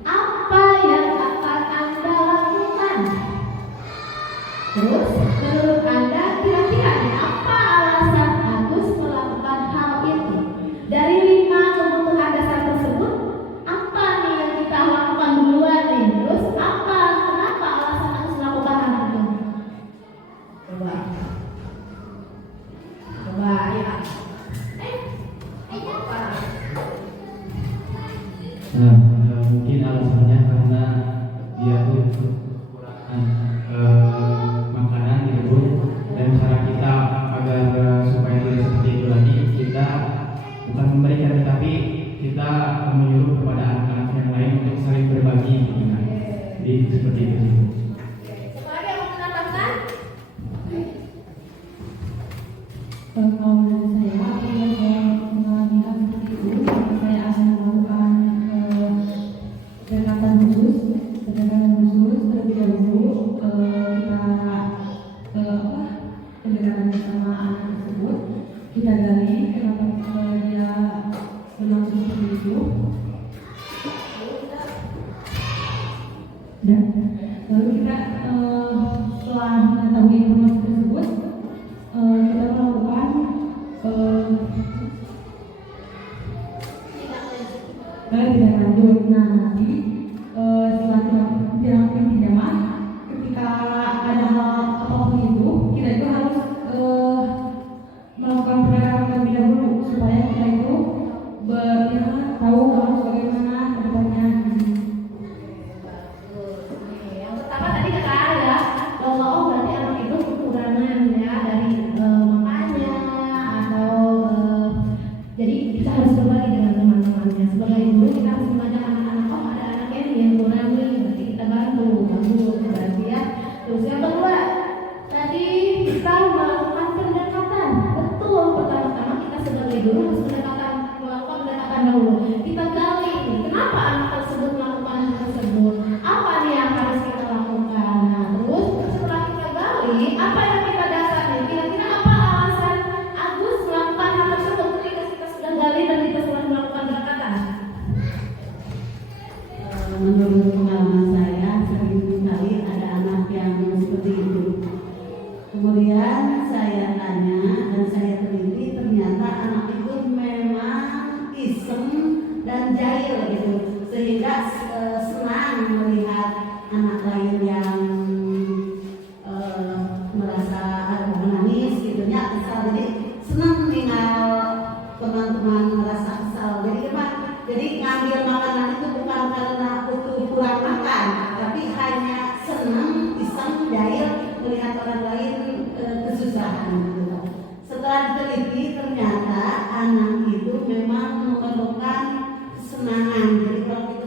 apa yang akan Anda lakukan? Terus, menurut Anda kira-kira apa alasan Agus melakukan hal itu? Dari 5 kebutuhan dasar tersebut, apa nih yang kita lakukan duluan nih? Terus kenapa alasan Agus melakukan hal itu? Coba ya. Nah, mungkin alasannya karena dia tuh kekurangan makanan gitu, dan cara kita agar supaya tidak seperti itu lagi, kita bukan memberikan, tetapi kita menyuruh kepada anak-anak yang lain untuk saling berbagi gitu kan. Jadi seperti itu. Ada yang mau menambahkan? Kalau dari saya, apabila saya mengalami hal seperti itu, saya akan melakukan pendekatan khusus terlebih dahulu. Kita pendekatan bersama anak tersebut, kita gali kenapa dia berlaku seperti itu. Dan lalu kita setelah mengetahui informasi tersebut, kita melakukan tidak lanjut. Nah, nanti setelah kita bilang tidak, ketika ada hal apapun kesusahan gitu. Setelah diteliti ternyata anak itu memang memerlukan kesenangan. Jadi kalau kita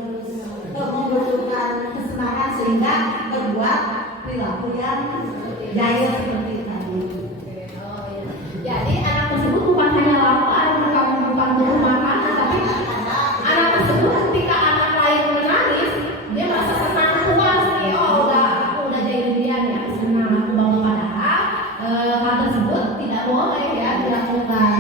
membutuhkan kesenangan sehingga terbuat perilaku yang jaya seperti tadi. Jadi anak tersebut bukan hanya lapar, bukan turun makanan, tapi anak tersebut ketika anak lain menangis, dia merasa senang puas nih. Oh aku udah jadi dia ya, senang aku bangun. Padahal hal tersebut tidak boleh ya dilakukan.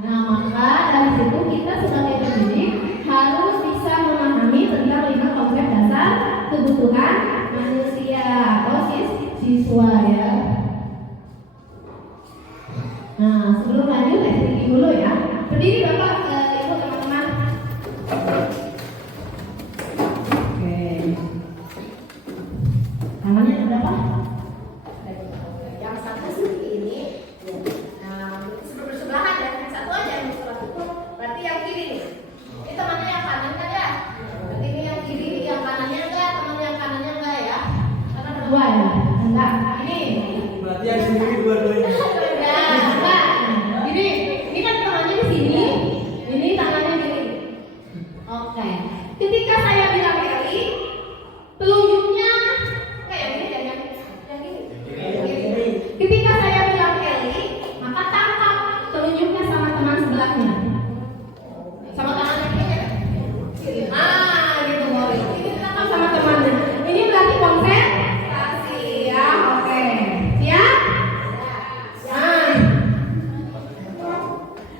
Nah maka dari situ kita sebagai pendidik harus bisa memahami tentang 5 konsep dasar kebutuhan manusia atau siswa ya. Nah, sebelum lanjut, saya dulu ya. Berdiri Bapak, Ibu, teman-teman. Oke. Tangannya ada berapa? Yang satu seperti ini. Nah, bersebelahan ya. Satu aja yang sebelah itu. Berarti yang kiri nih. Ini temannya yang kanan kan ya? Berarti ini yang kiri, yang kanannya enggak, teman yang kanannya enggak ya? Karena Dua ya? Enggak. Ini. Berarti yang sendiri dua-duanya. Ya, enggak. Ini kan tangannya di sini. Ini tangannya di sini. Oke. Ketika saya bilang Eli, telunjuknya kayak gini ya, yang gini. Ketika saya bilang Eli, maka tangkap telunjuknya sama teman sebelahnya. Sama tangan yang kiri. Gitu Mori. Ini tangkap sama temannya. Ini berarti konsentrasi ya. Oke. Siap?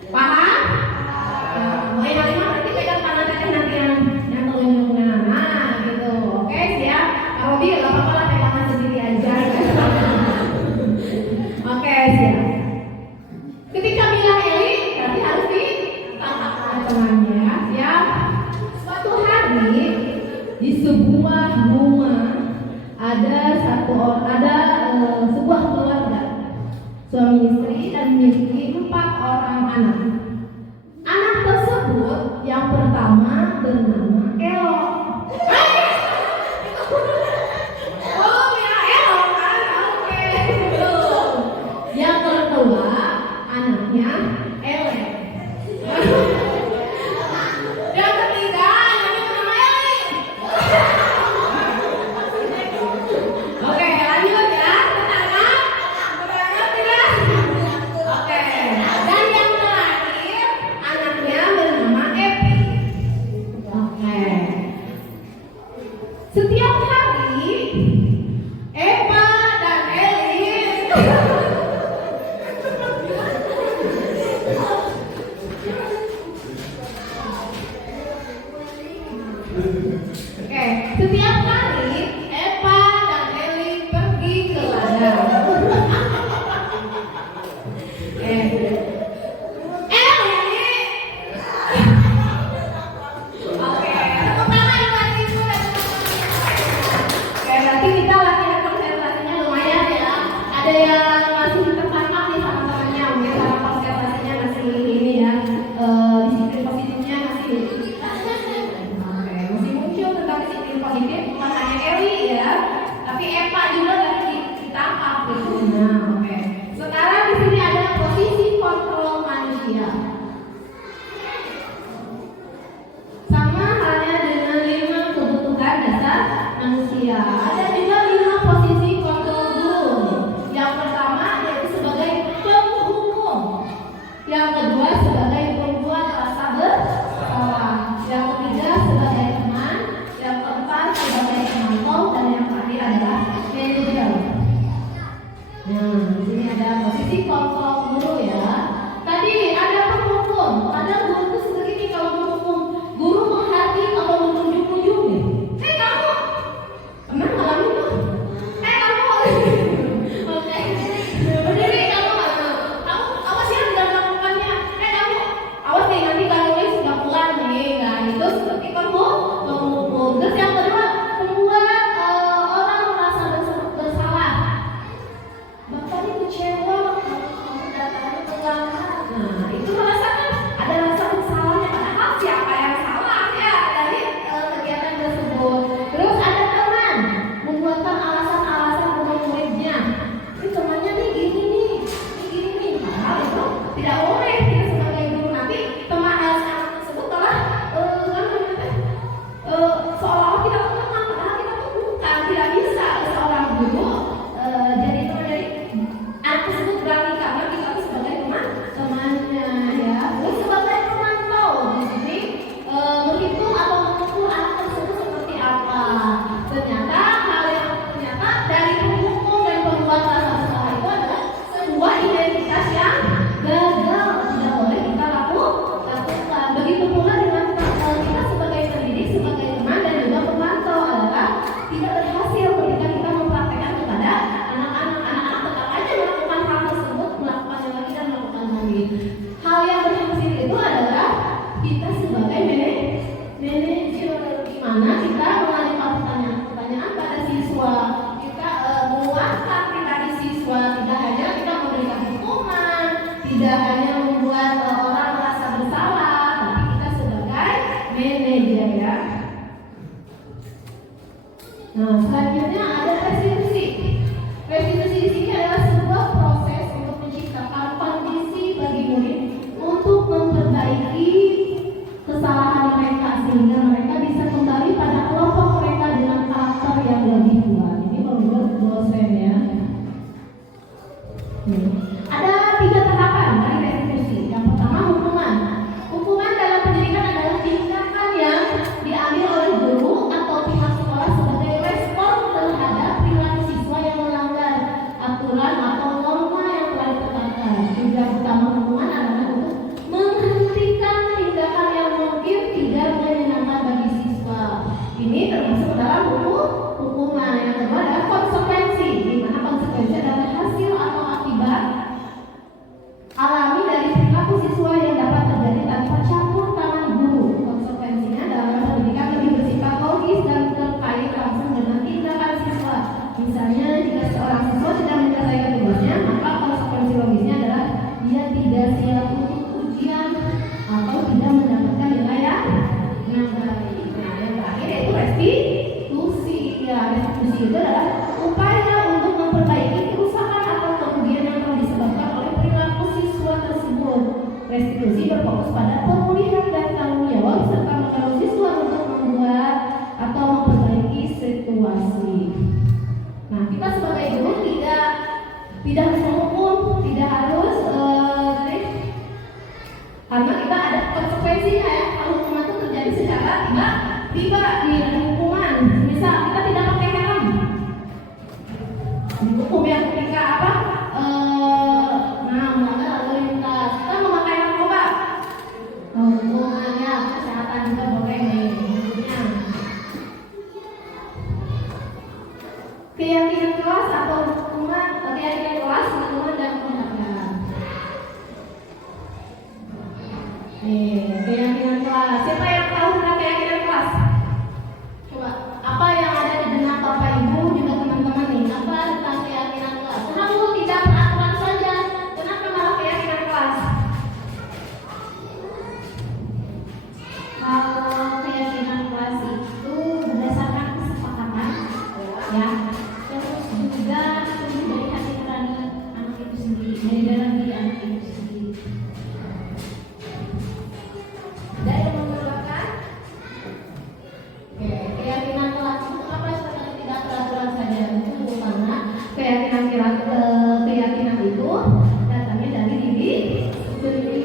Paham? Mulai hari ini nanti pegang tangan teteh nanti yang telunjuknya. Nah, gitu. Oke, siap. Pak Robi, gak apa-apa lah pegangan sendiri aja. Oke, siap. Ketika bilang Eli, berarti harus ditangkap oleh temannya. Siap. Suatu hari di sebuah rumah ada sebuah keluarga, suami istri dan memiliki 4 orang anak. Anak tersebut yang pertama bernama Elo. Oh ya Elo kan? Oke. Yang kedua anaknya Ele. Yang ketiga anaknya bernama Eli. Oke, lanjut ya. Ketangkap tidak? Oke. Dan yang terakhir anaknya bernama Epi. Oke. Setiap hari Eva dan Eli Oke, setiap hari Eva dan Eli pergi ke ladang. Eli. Oke, tepuk tangan buat ibu. Oke, berarti kita latihan konsentrasinya lumayan ya. Ada yang masih tertangkap nih sama temannya, mungkin cara konsentrasinya masih ini ya. Disiplin positifnya masih. Oke, masih muncul tentang disiplin positif bukan hanya Eli ya, tapi Eva juga tadi ditangkap gitu. Nah, oke. Sekarang di sini ada posisi kontrol manusia. Sama halnya dengan 5 kebutuhan dasar manusia. Ada juga 5 posisi kontrol guru. Yang pertama yaitu Ada 3 tahapan dari restitusi. Yang pertama hukuman. Hukuman dalam pendidikan adalah tindakan yang diambil oleh guru atau pihak sekolah sebagai respon terhadap perilaku siswa yang melanggar aturan atau norma yang telah ditetapkan. Tujuan utama hukuman adalah untuk menghentikan tindakan yang mungkin tidak menyenangkan bagi siswa. Ini termasuk dalam hukuman. Yang kedua adalah konsekuensi, di mana konsekuensi adalah hasil atau akibat alami dari perilaku siswa yang dapat terjadi tanpa campur tangan guru. Konsekuensinya dalam pendidikan lebih bersifat logis dan terkait langsung dengan tindakan siswa. Misalnya jika seorang siswa tidak menyelesaikan tugasnya, maka konsekuensi logisnya adalah dia tidak siap untuk ujian atau tidak mendapatkan nilai yang baik. Nah, yang terakhir yaitu restitusi. Ya, restitusi itu adalah upaya untuk memperbaiki kerusakan atau kerugian yang telah disebabkan oleh perilaku siswa tersebut. Restitusi berfokus pada pemulihan dan tanggung jawab serta mendorong siswa untuk membuat atau memperbaiki situasi. Nah, kita sebagai guru tidak harus menghukum, tidak harus karena kita ada konsekuensinya ya. Kalau hukuman itu terjadi secara tiba-tiba di hukuman. Misal kita tidak pakai helm, hukum yang ketika apa? Melanggar lalu lintas. Kita memakai narkoba, hukumannya kesehatan juga boleh nih. Keyakinan kelas atau hukuman, keyakinan kelas, hukuman dan penghargaan. Keyakinan kelas. Siapa yang tahu tentang keyakinan kelas? Coba, apa yang ada di benak Bapak Ibu juga teman-teman nih? Apa tentang keyakinan kelas? Kenapa tidak peraturan saja? Kenapa malah keyakinan kelas? Kalau keyakinan kelas itu berdasarkan kesepakatan, ya. Terus juga dari hati nurani anak itu sendiri, dari dalam diri anak itu sendiri. Ada yang menambahkan? Keyakinan kelas itu apa sebenarnya tidak peraturan saja? Itu karena keyakinan itu datangnya dari diri sendiri.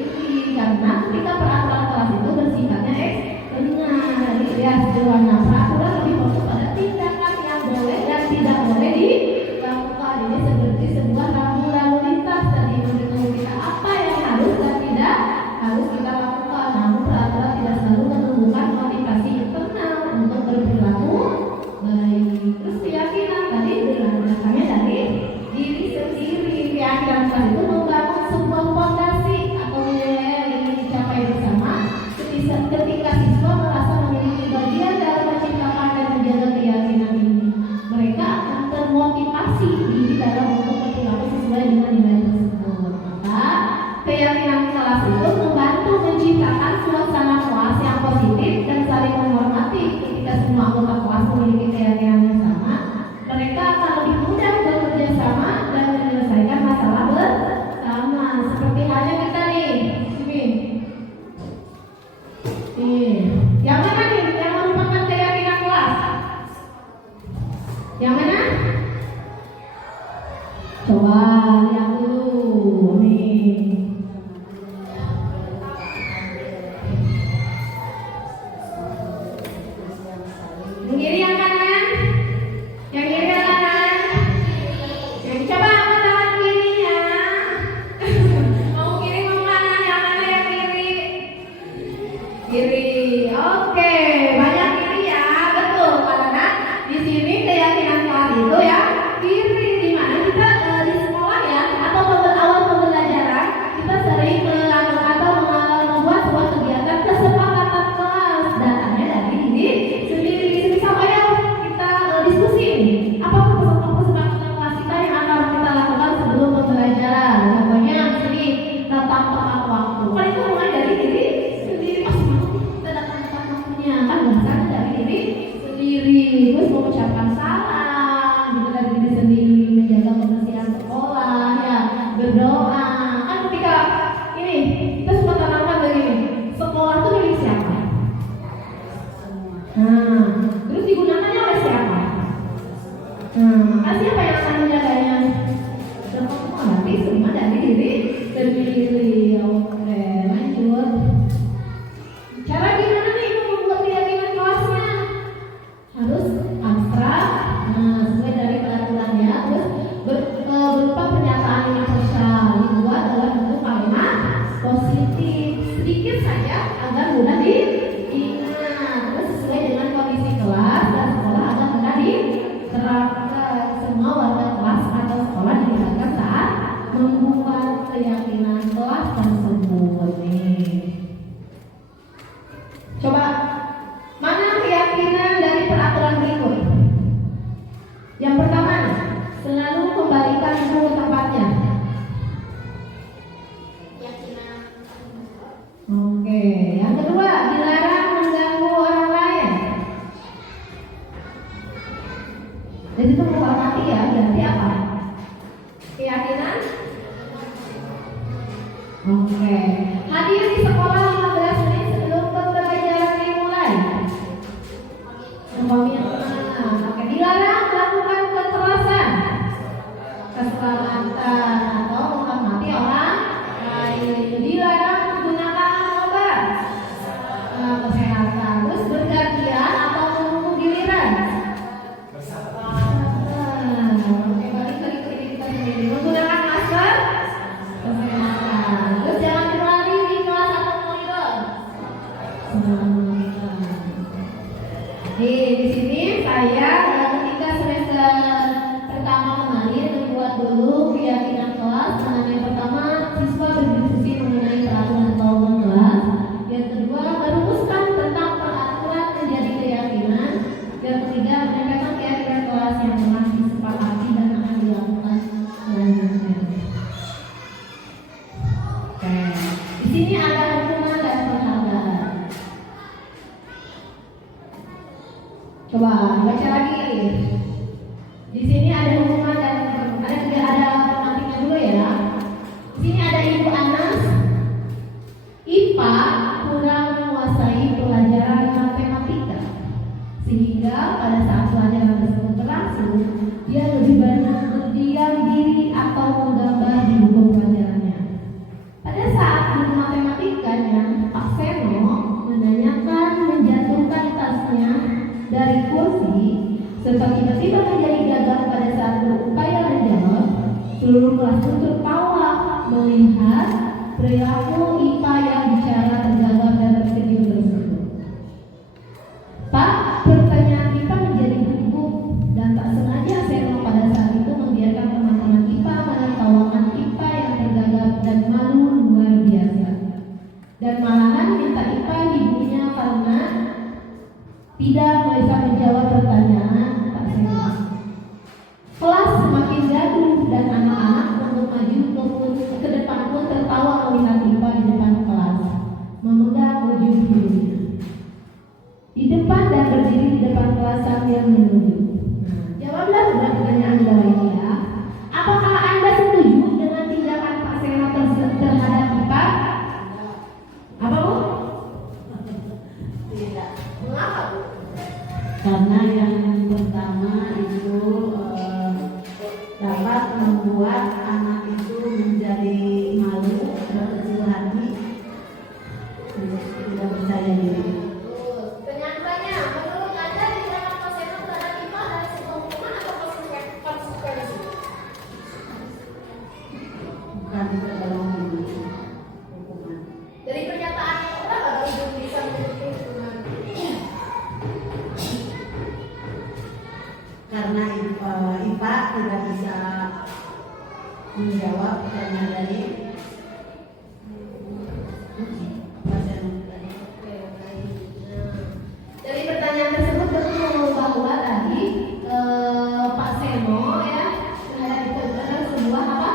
Karena ketika peraturan kelas itu bersifatnya benar, ya sederhana. Peraturan lebih fokus pada tindakan yang boleh dan tidak boleh dilakukan. Ini seperti sebuah rambu lalu lintas tadi memberitahu kita apa yang harus dan tidak harus kita lakukan. Namun peraturan tidak selalu menunjukkan motivasi internal untuk berperilaku baik. Terus keyakinan tadi datangnya dari diri sendiri. Keyakinan kelas itu membangun sebuah fondasi atau nilai yang ingin dicapai bersama. Ketika siswa merasa memiliki bagian dalam menciptakan dan menjaga keyakinan ini, mereka akan termotivasi diri dalam untuk berperilaku sesuai dengan nilai tersebut. Maka keyakinan kelas itu membantu menciptakan suasana kelas yang positif dan saling menghormati. Ketika semua anggota kelas memiliki keyakinan yang sama, mereka akan lebih mudah bekerja sama dan menyelesaikan masalah bersama. Seperti halnya kita nih, sini. Yang mana nih yang merupakan keyakinan kelas? Yang mana? Coba lihat dulu nih. Yang kiri yang kanan? Yang kiri yang kanan? Yang coba angkat tangan kirinya. Mau kiri mau kanan? Yang mana yang kiri? Kiri. Oke, banyak kiri ya, betul. Karena di sini keyakinan kelas itu ya kiri, di mana kita di sekolah ya atau awal pembelajaran kita sering melakukan atau membuat sebuah kegiatan kesepakatan kelas. Datangnya dari diri sendiri. Misal ayo kita diskusi nih, apa kesepakatan kelas kita yang akan kita lakukan sebelum pembelajaran. Contohnya sini tentang tepat waktu. Kan itu mulai dari diri sendiri. Kita datang tepat waktunya kan bahasanya dari diri sendiri. Terus mengucapkan salam juga dari diri sendiri, menjaga kebersihan sekolah ya, berdoa. Kan ketika ini kita sempat tanamkan begini, sekolah itu milik siapa? Nah, terus digunakannya oleh siapa? Maka siapa yang akan menjaganya? Berarti tapi semua dari diri sendiri. Oke, lanjut. Cara gimana nih membuat keyakinan kelasnya? Harus abstrak, sesuai dari peraturannya, terus berupa pernyataan universal. Yang kedua adalah bentuk kalimat positif, sedikit saja agar mudah diingat, terus sesuai dengan kondisi kelas dan sekolah agar mudah diterapkan. Semua warga kelas atau sekolah dilibatkan saat membuat keyakinan kelas tersebut. Nih, coba mana keyakinan dari peraturan berikut? Yang pertama, selalu kembalikan buku tempatnya. Keyakinan. Oke, yang kedua, dilarang mengganggu orang lain. Jadi itu menghormati ya, berarti apa? Keyakinan. Oke, hadir di sekolah 15 menit sebelum pembelajaran dimulai. Komitmen. Oke, dilarang melakukan kekerasan, keselamatan atau menghormati orang lain. Dilarang menggunakan obat, kesehatan. Terus bergantian atau menunggu giliran. Oke, balik ke kita sendiri. Menggunakan masker, kesehatan. Terus jangan berlari di kelas atau koridor. Di sini saya ketika semester pertama kemarin membuat dulu keyakinan kelas. Yang pertama, siswa berdiskusi mengenai peraturan kelompok kelas. Yang kedua, merumuskan tentang peraturan menjadi keyakinan. Yang ketiga, menyampaikan keyakinan kelas yang telah disepakati dan akan dilakukan selanjutnya. Oke, di sini ada hukuman dan penghargaan. Coba baca lagi. Di sini ada hukuman dan ada nantinya dulu ya. Di sini ada Ibu Anas. IPA kurang menguasai pelajaran matematika, sehingga pada saat pelajaran tersebut berlangsung, dia lebih banyak berdiam diri atau menggambar di buku pelajarannya. Pada saat guru matematikanya, Pak Seno, menanyakan menjatuhkan tasnya dari kursi, serta tiba-tiba menjadi gagal pada saat berupaya menjawab, seluruh kelas pun tertawa melihat perilaku IPA yang bicara tergagap dan tersenyum tersebut. Pak, pertanyaan IPA menjadi gugup dan tak sengaja Seno pada saat itu membiarkan teman-teman IPA menertawakan IPA yang tergagap dan malu luar biasa. Dan malahan minta IPA ibunya karena tidak bisa menjawab pertanyaan Pak Seno. Kelas semakin gaduh dan anak-anak untuk maju ke depan pun tertawa melihat IPA di depan kelas, memegang ujung gurunya di depan dan berdiri di depan kelas sambil menunjuk. Jawablah pertanyaan bawah ini ya. Apakah Anda setuju dengan tindakan Pak Seno terhadap IPA? Apa Bu? Tidak. Mengapa Bu? Karena yang pertama itu dapat membuat anak itu menjadi malu, berkecil hati, tidak percaya diri. Kenyataannya, menurut Anda tindakan Pak Seno terhadap IPA adalah sebuah hukuman atau konsekuensi? Bukan tergolong hukuman. Dari pernyataan yang berapa Ibu bisa menjadi hukuman? Karena IPA tidak bisa menjawab pertanyaan dari pasien tadi. Oke, baik. Dari pertanyaan tersebut betul bahwa tadi Pak Seno ya terhadap itu adalah sebuah apa?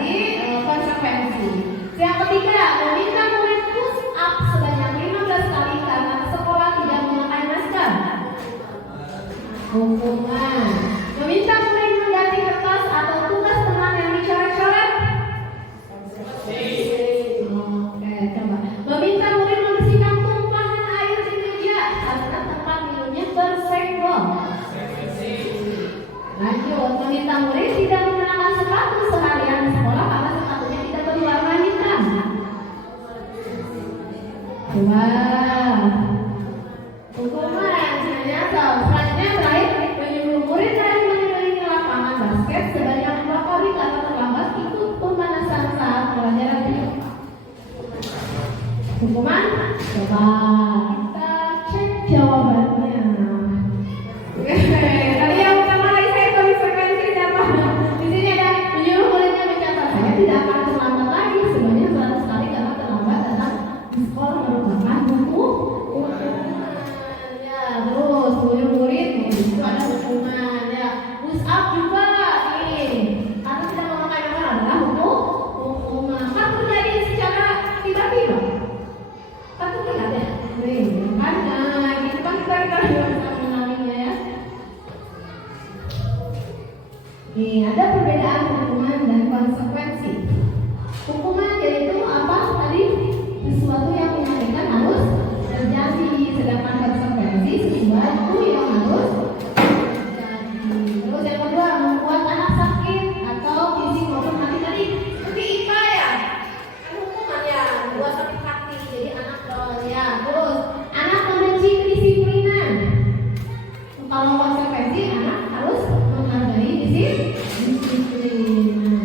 berarti konsekuensi. Yang ketiga, meminta murid push up sebanyak 15 kali karena sekolah tidak memakai masker. Hukuman. Meminta murid mengganti kertas atau tugas teman yang dicoret-coret. Oke, coba. Meminta murid membersihkan tumpahan air di meja karena tempat minumnya tersenggol. Lanjut, meminta murid tidak menggunakan sepatu seharian di sekolah karena sepatunya tidak berwarna hitam. Wah, hukuman selanjutnya terakhir, menyuruh murid lain mengelilingi lapangan basket sebanyak 2 kali karena terlambat ikut pemanasan saat pelajaran. Hukuman, coba kita cek jawabannya. Tadi yang pertama lagi saya konsekuensi apa? Di sini ada menyuruh muridnya mencatat saya tidak akan terlambat lagi sebanyak 100 kali karena terlambat datang di sekolah merupakan buku. Ya, terus murid itu ada hukuman ya. Push up juga nih. Karena tidak memakai masker adalah hukuman. Kan terjadi secara tiba-tiba. Kan terlihat ya. Kan, gitu kan kita bisa mengenalinya ya. Nih, ada perbedaan hukuman dan konsekuensi. Hukuman yaitu apa tadi? Sesuatu yang menyakitkan harus terjadi, sedangkan konsekuensi sesuatu yang harus terjadi. Terus yang kedua, membuat anak sakit atau fisik maupun hati tadi. Seperti IPA ya, kan hukumannya buat sakit hati, jadi anak ya. Terus anak membenci kedisiplinan. Kalau konsekuensi anak harus menghargai disiplin.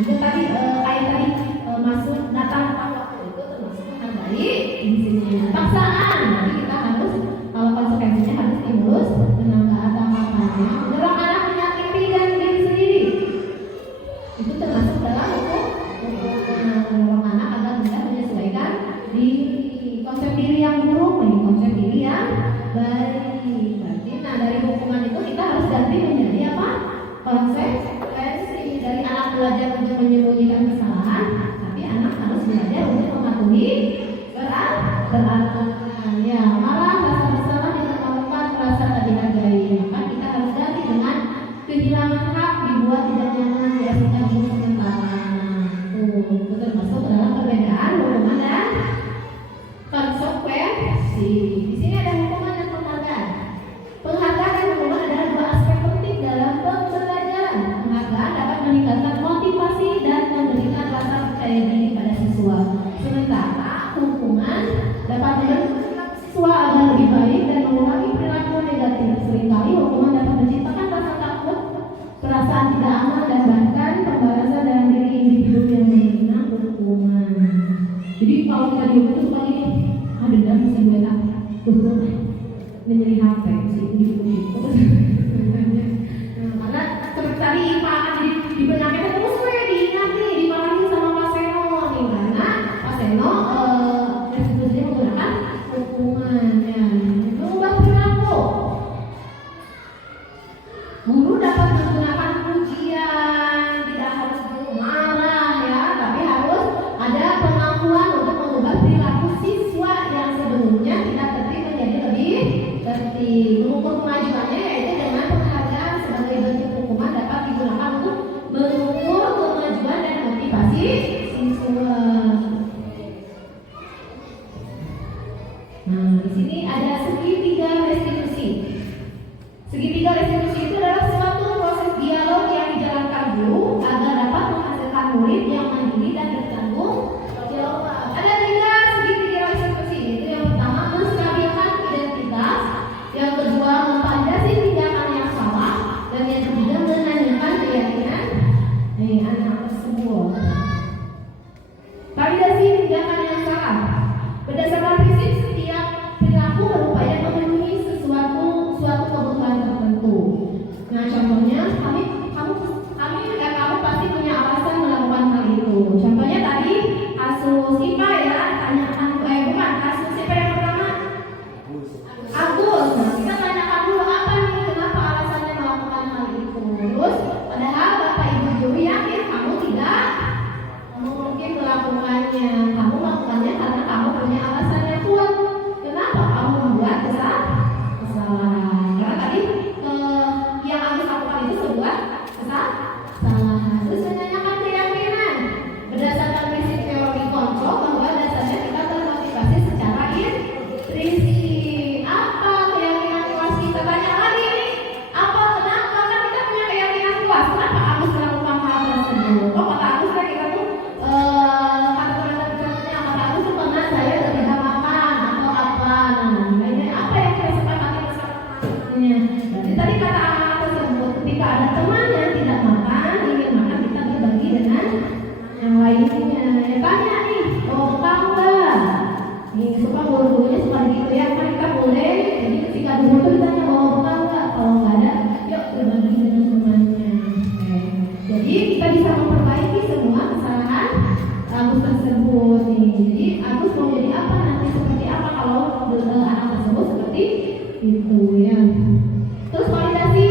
Itu tadi kayak tadi masuk datang tepat waktu itu termasuk menghargai disiplin. Paksaan, jadi kita harus kalau konsekuensinya harus diurus dengan nggak ada apa-apanya. Menyerang anak menyakiti dan diri sendiri itu termasuk dalam hukum menolong anak agar tidak menyesuaikan diri. Konsep diri yang buruk menjadi konsep diri yang baik. Berarti dari hukuman itu kita harus ganti menjadi apa? Konsekuensi. Dari anak belajar untuk menyembunyikan kesalahan, tapi anak harus belajar untuk mematuhi peraturan. Ya, malah rasa bersalah yang merupakan rasa tak dihargai. Maka kita harus ganti dengan kehilangan hak, dibuat tidak nyaman, diasingkan untuk sementara. Itu termasuk dalam perbedaan hukuman dan konsekuensi. Di sini ada hukuman dan penghargaan. Penghargaan dan hukuman adalah dua aspek penting dalam pembelajaran. Penghargaan dapat meningkatkan motivasi dan memberikan rasa percaya diri pada siswa. Sementara hukuman dapat membentuk siswa agar lebih baik dan mengurangi perilaku negatif. Seringkali hukuman dapat menciptakan rasa takut, perasaan tidak aman, dan bahkan pembalasan dalam diri individu yang menerima hukuman. Jadi kalau kita dihukum itu suka gini, dendam mesti gue tak menyeri HP si dihukum itu. Karena seperti tadi IPA akan di benaknya terus diingat nih, diparahin sama Pak Seno nih, karena Pak Seno restitusinya menggunakan hukumannya. Mengubah perilaku. Guru dapat menggunakan pujian, tidak harus marah ya, tapi harus ada pengakuan untuk mengubah perilaku siswa yang sebelumnya tidak tertib menjadi lebih tertib. Mengukur kemajuannya yaitu dengan penghargaan sebagai bentuk hukuman dapat digunakan untuk mengukur kemajuan dan motivasi siswa. Nah, di sini ada segitiga restitusi. Segitiga restitusi itu adalah suatu proses dialog yang dijalankan guru agar dapat menghasilkan murid yang mandiri dan bertanggung jawab. Ada 3 segitiga restitusi. Itu yang pertama, menstabilkan identitas. Yang kedua, memandasi tindakan yang salah. Dan yang ketiga, menanyakan keyakinan anak tersebut. Validasi tindakan yang salah. Berdasarkan prinsip setiap perilaku berupaya memenuhi suatu kebutuhan tertentu. Nah, contohnya kamu pasti punya alasan melakukan hal itu. Contohnya tadi kasus IPA ya, tanyakan bukan kasus siapa yang pertama? Agus. Nah, kita tanyakan dulu apa nih, kenapa alasannya melakukan hal itu. Terus padahal Bapak Ibu guru yakin kamu tidak yang lainnya. Ya tanya nih, bawa bekal nggak? Nih, suka guru-gurunya suka gitu ya, kan kita boleh. Jadi ketika guru itu ditanya bawa bekal nggak? Kalau nggak ada, yuk berbagi dengan temannya. Oke. Jadi kita bisa memperbaiki semua kesalahan Agus tersebut nih. Jadi Agus mau jadi apa nanti, seperti apa kalau anak tersebut seperti itu ya. Terus validasi,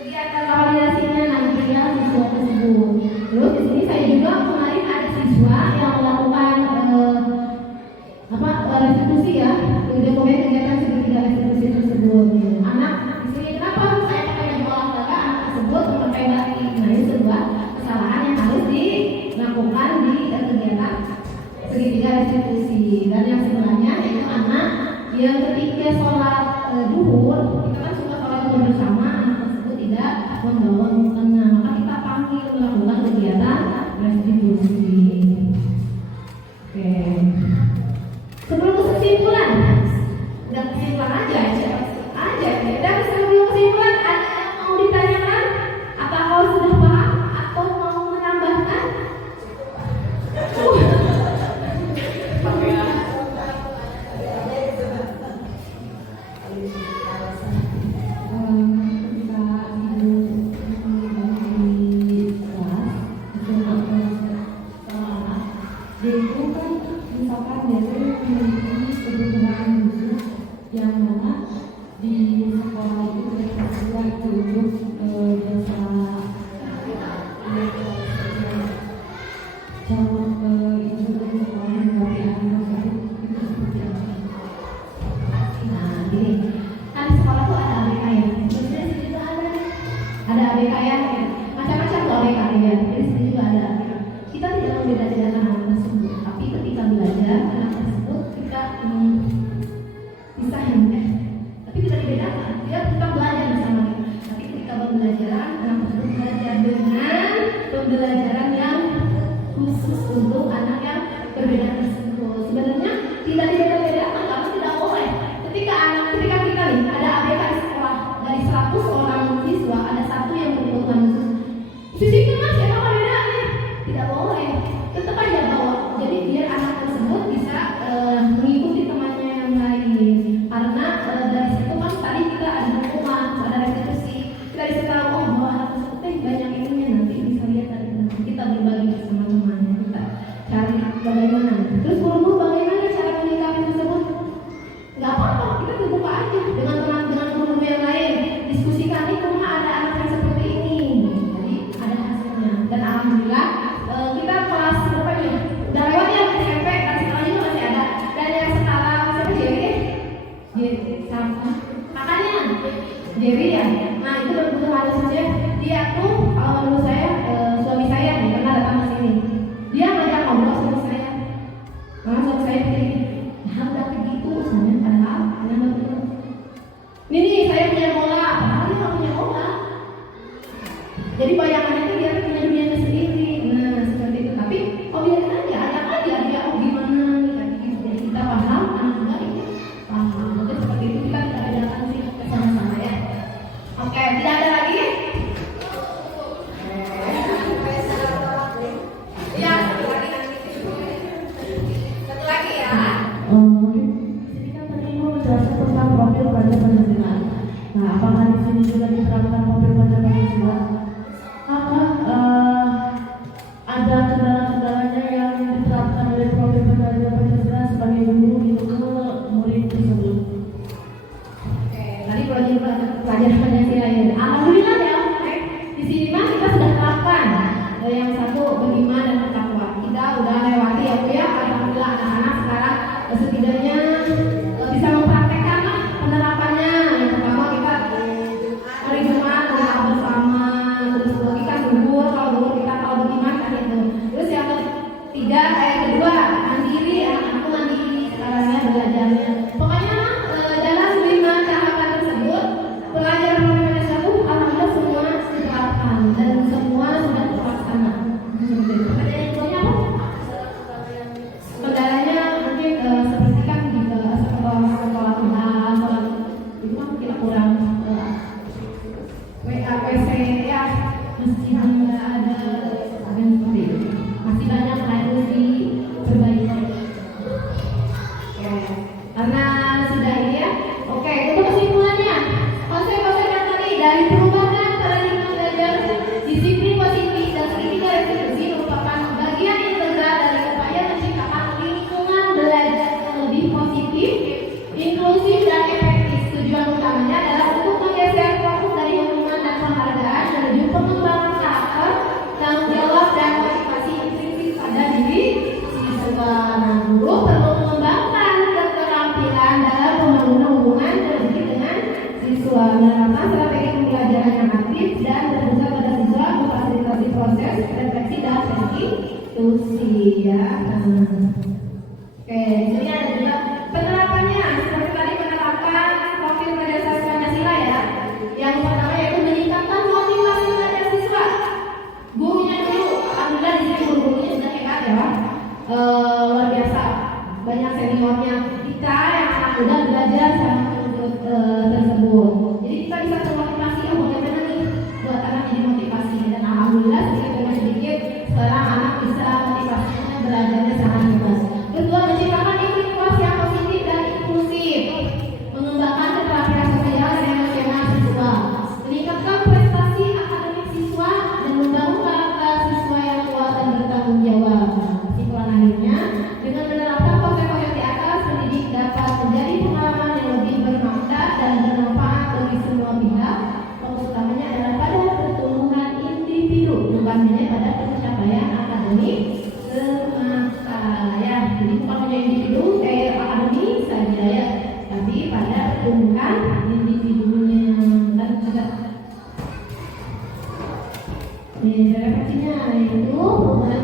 kegiatan validasinya nantinya siswa tersebut. Terus di sini saya juga kemarin ada siswa yang melakukan restitusi ya, dokumen kegiatan segitiga restitusi tersebut. Anak di sini kenapa saya pakai jam olahraga anak tersebut memakai batik? Nah ini sebuah kesalahan yang harus dilakukan di kegiatan segitiga restitusi. Dan yang sebenarnya itu anak yang ketika sholat duhur, kita kan suka sholat duhur bersama, anak tersebut tidak membawa mukena, maka kita panggil melakukan kegiatan restitusi. Oke. Sebelum kesimpulan, udah kesimpulan aja ya. Dan sebelum kesimpulan ada yang mau ditanyakan? Apakah sudah paham atau mau menambahkan? Jerry ya, nah itu kebetulan saja dia tuh kalau menurut saya suami saya nih pernah datang ke sini, dia ngajak ngobrol sama saya, malah suami saya begini, nah udah begitu urusannya padahal hanya betul. Nih saya punya bola, padahal dia nggak punya bola. Jadi bayangannya tuh dia punya dunianya sendiri, nah seperti itu. Tapi biarin aja, ajak aja dia gimana nih kayak gitu. Jadi kita paham, anak juga ini paham. Mungkin seperti itu kita tidak bedakan sih sama-sama ya. Oke, tidak ada lagi? Iya, satu lagi ya. Jadi kan tadi Ibu menjelaskan tentang profil pelajar Pancasila. Nah, apakah di sini juga diterapkan profil pelajar Pancasila? Ada kendala-kendalanya yang diterapkan oleh profil pelajar Pancasila sebagai guru itu ke murid tersebut? Tadi pelajaran Pancasila ya. Alhamdulillah ya. Di sini mah kita sudah terapkan yang satu beriman dan bertakwa. Kita udah lewati ya Bu ya. Alhamdulillah anak-anak sekarang setidaknya bisa mempraktekkan lah penerapannya. Yang pertama kita hari Jumat strategi pembelajaran yang aktif dan terbuka pada siswa, memfasilitasi proses refleksi dan institusi ya. Oke, di sini ada juga penerapannya seperti tadi penerapan profil berdasarkan Pancasila ya. Yang pertama yaitu meningkatkan motivasi belajar siswa. Gurunya dulu, alhamdulillah di sini guru-gurunya sudah hebat ya. Luar biasa, banyak seniornya kita yang anak muda belajar sama tersebut. Jadi kita bisa termotivasi, oh bagaimana nih buat anak jadi motivasi, dan alhamdulillah sedikit demi sedikit sekarang anak bisa motivasinya belajarnya sangat jelas. Kedua, menciptakan iklim kelas yang positif dan inklusif, mengembangkan keterampilan sosial dan emosional siswa, meningkatkan prestasi akademik siswa, dan membangun karakter siswa yang kuat dan bertanggung jawab. Kesimpulan akhirnya, dengan menerapkan konsep-konsep di atas, pendidik dapat menjadi pengalaman yang lebih bermanfaat dan bermanfaat bagi semua pihak. Fokus utamanya adalah pada pertumbuhan individu, bukan hanya pada pencapaian akademik semata ya. Jadi bukan hanya individu kayak akademik saja ya, tapi pada pertumbuhan individunya dan juga refleksinya yaitu perubahan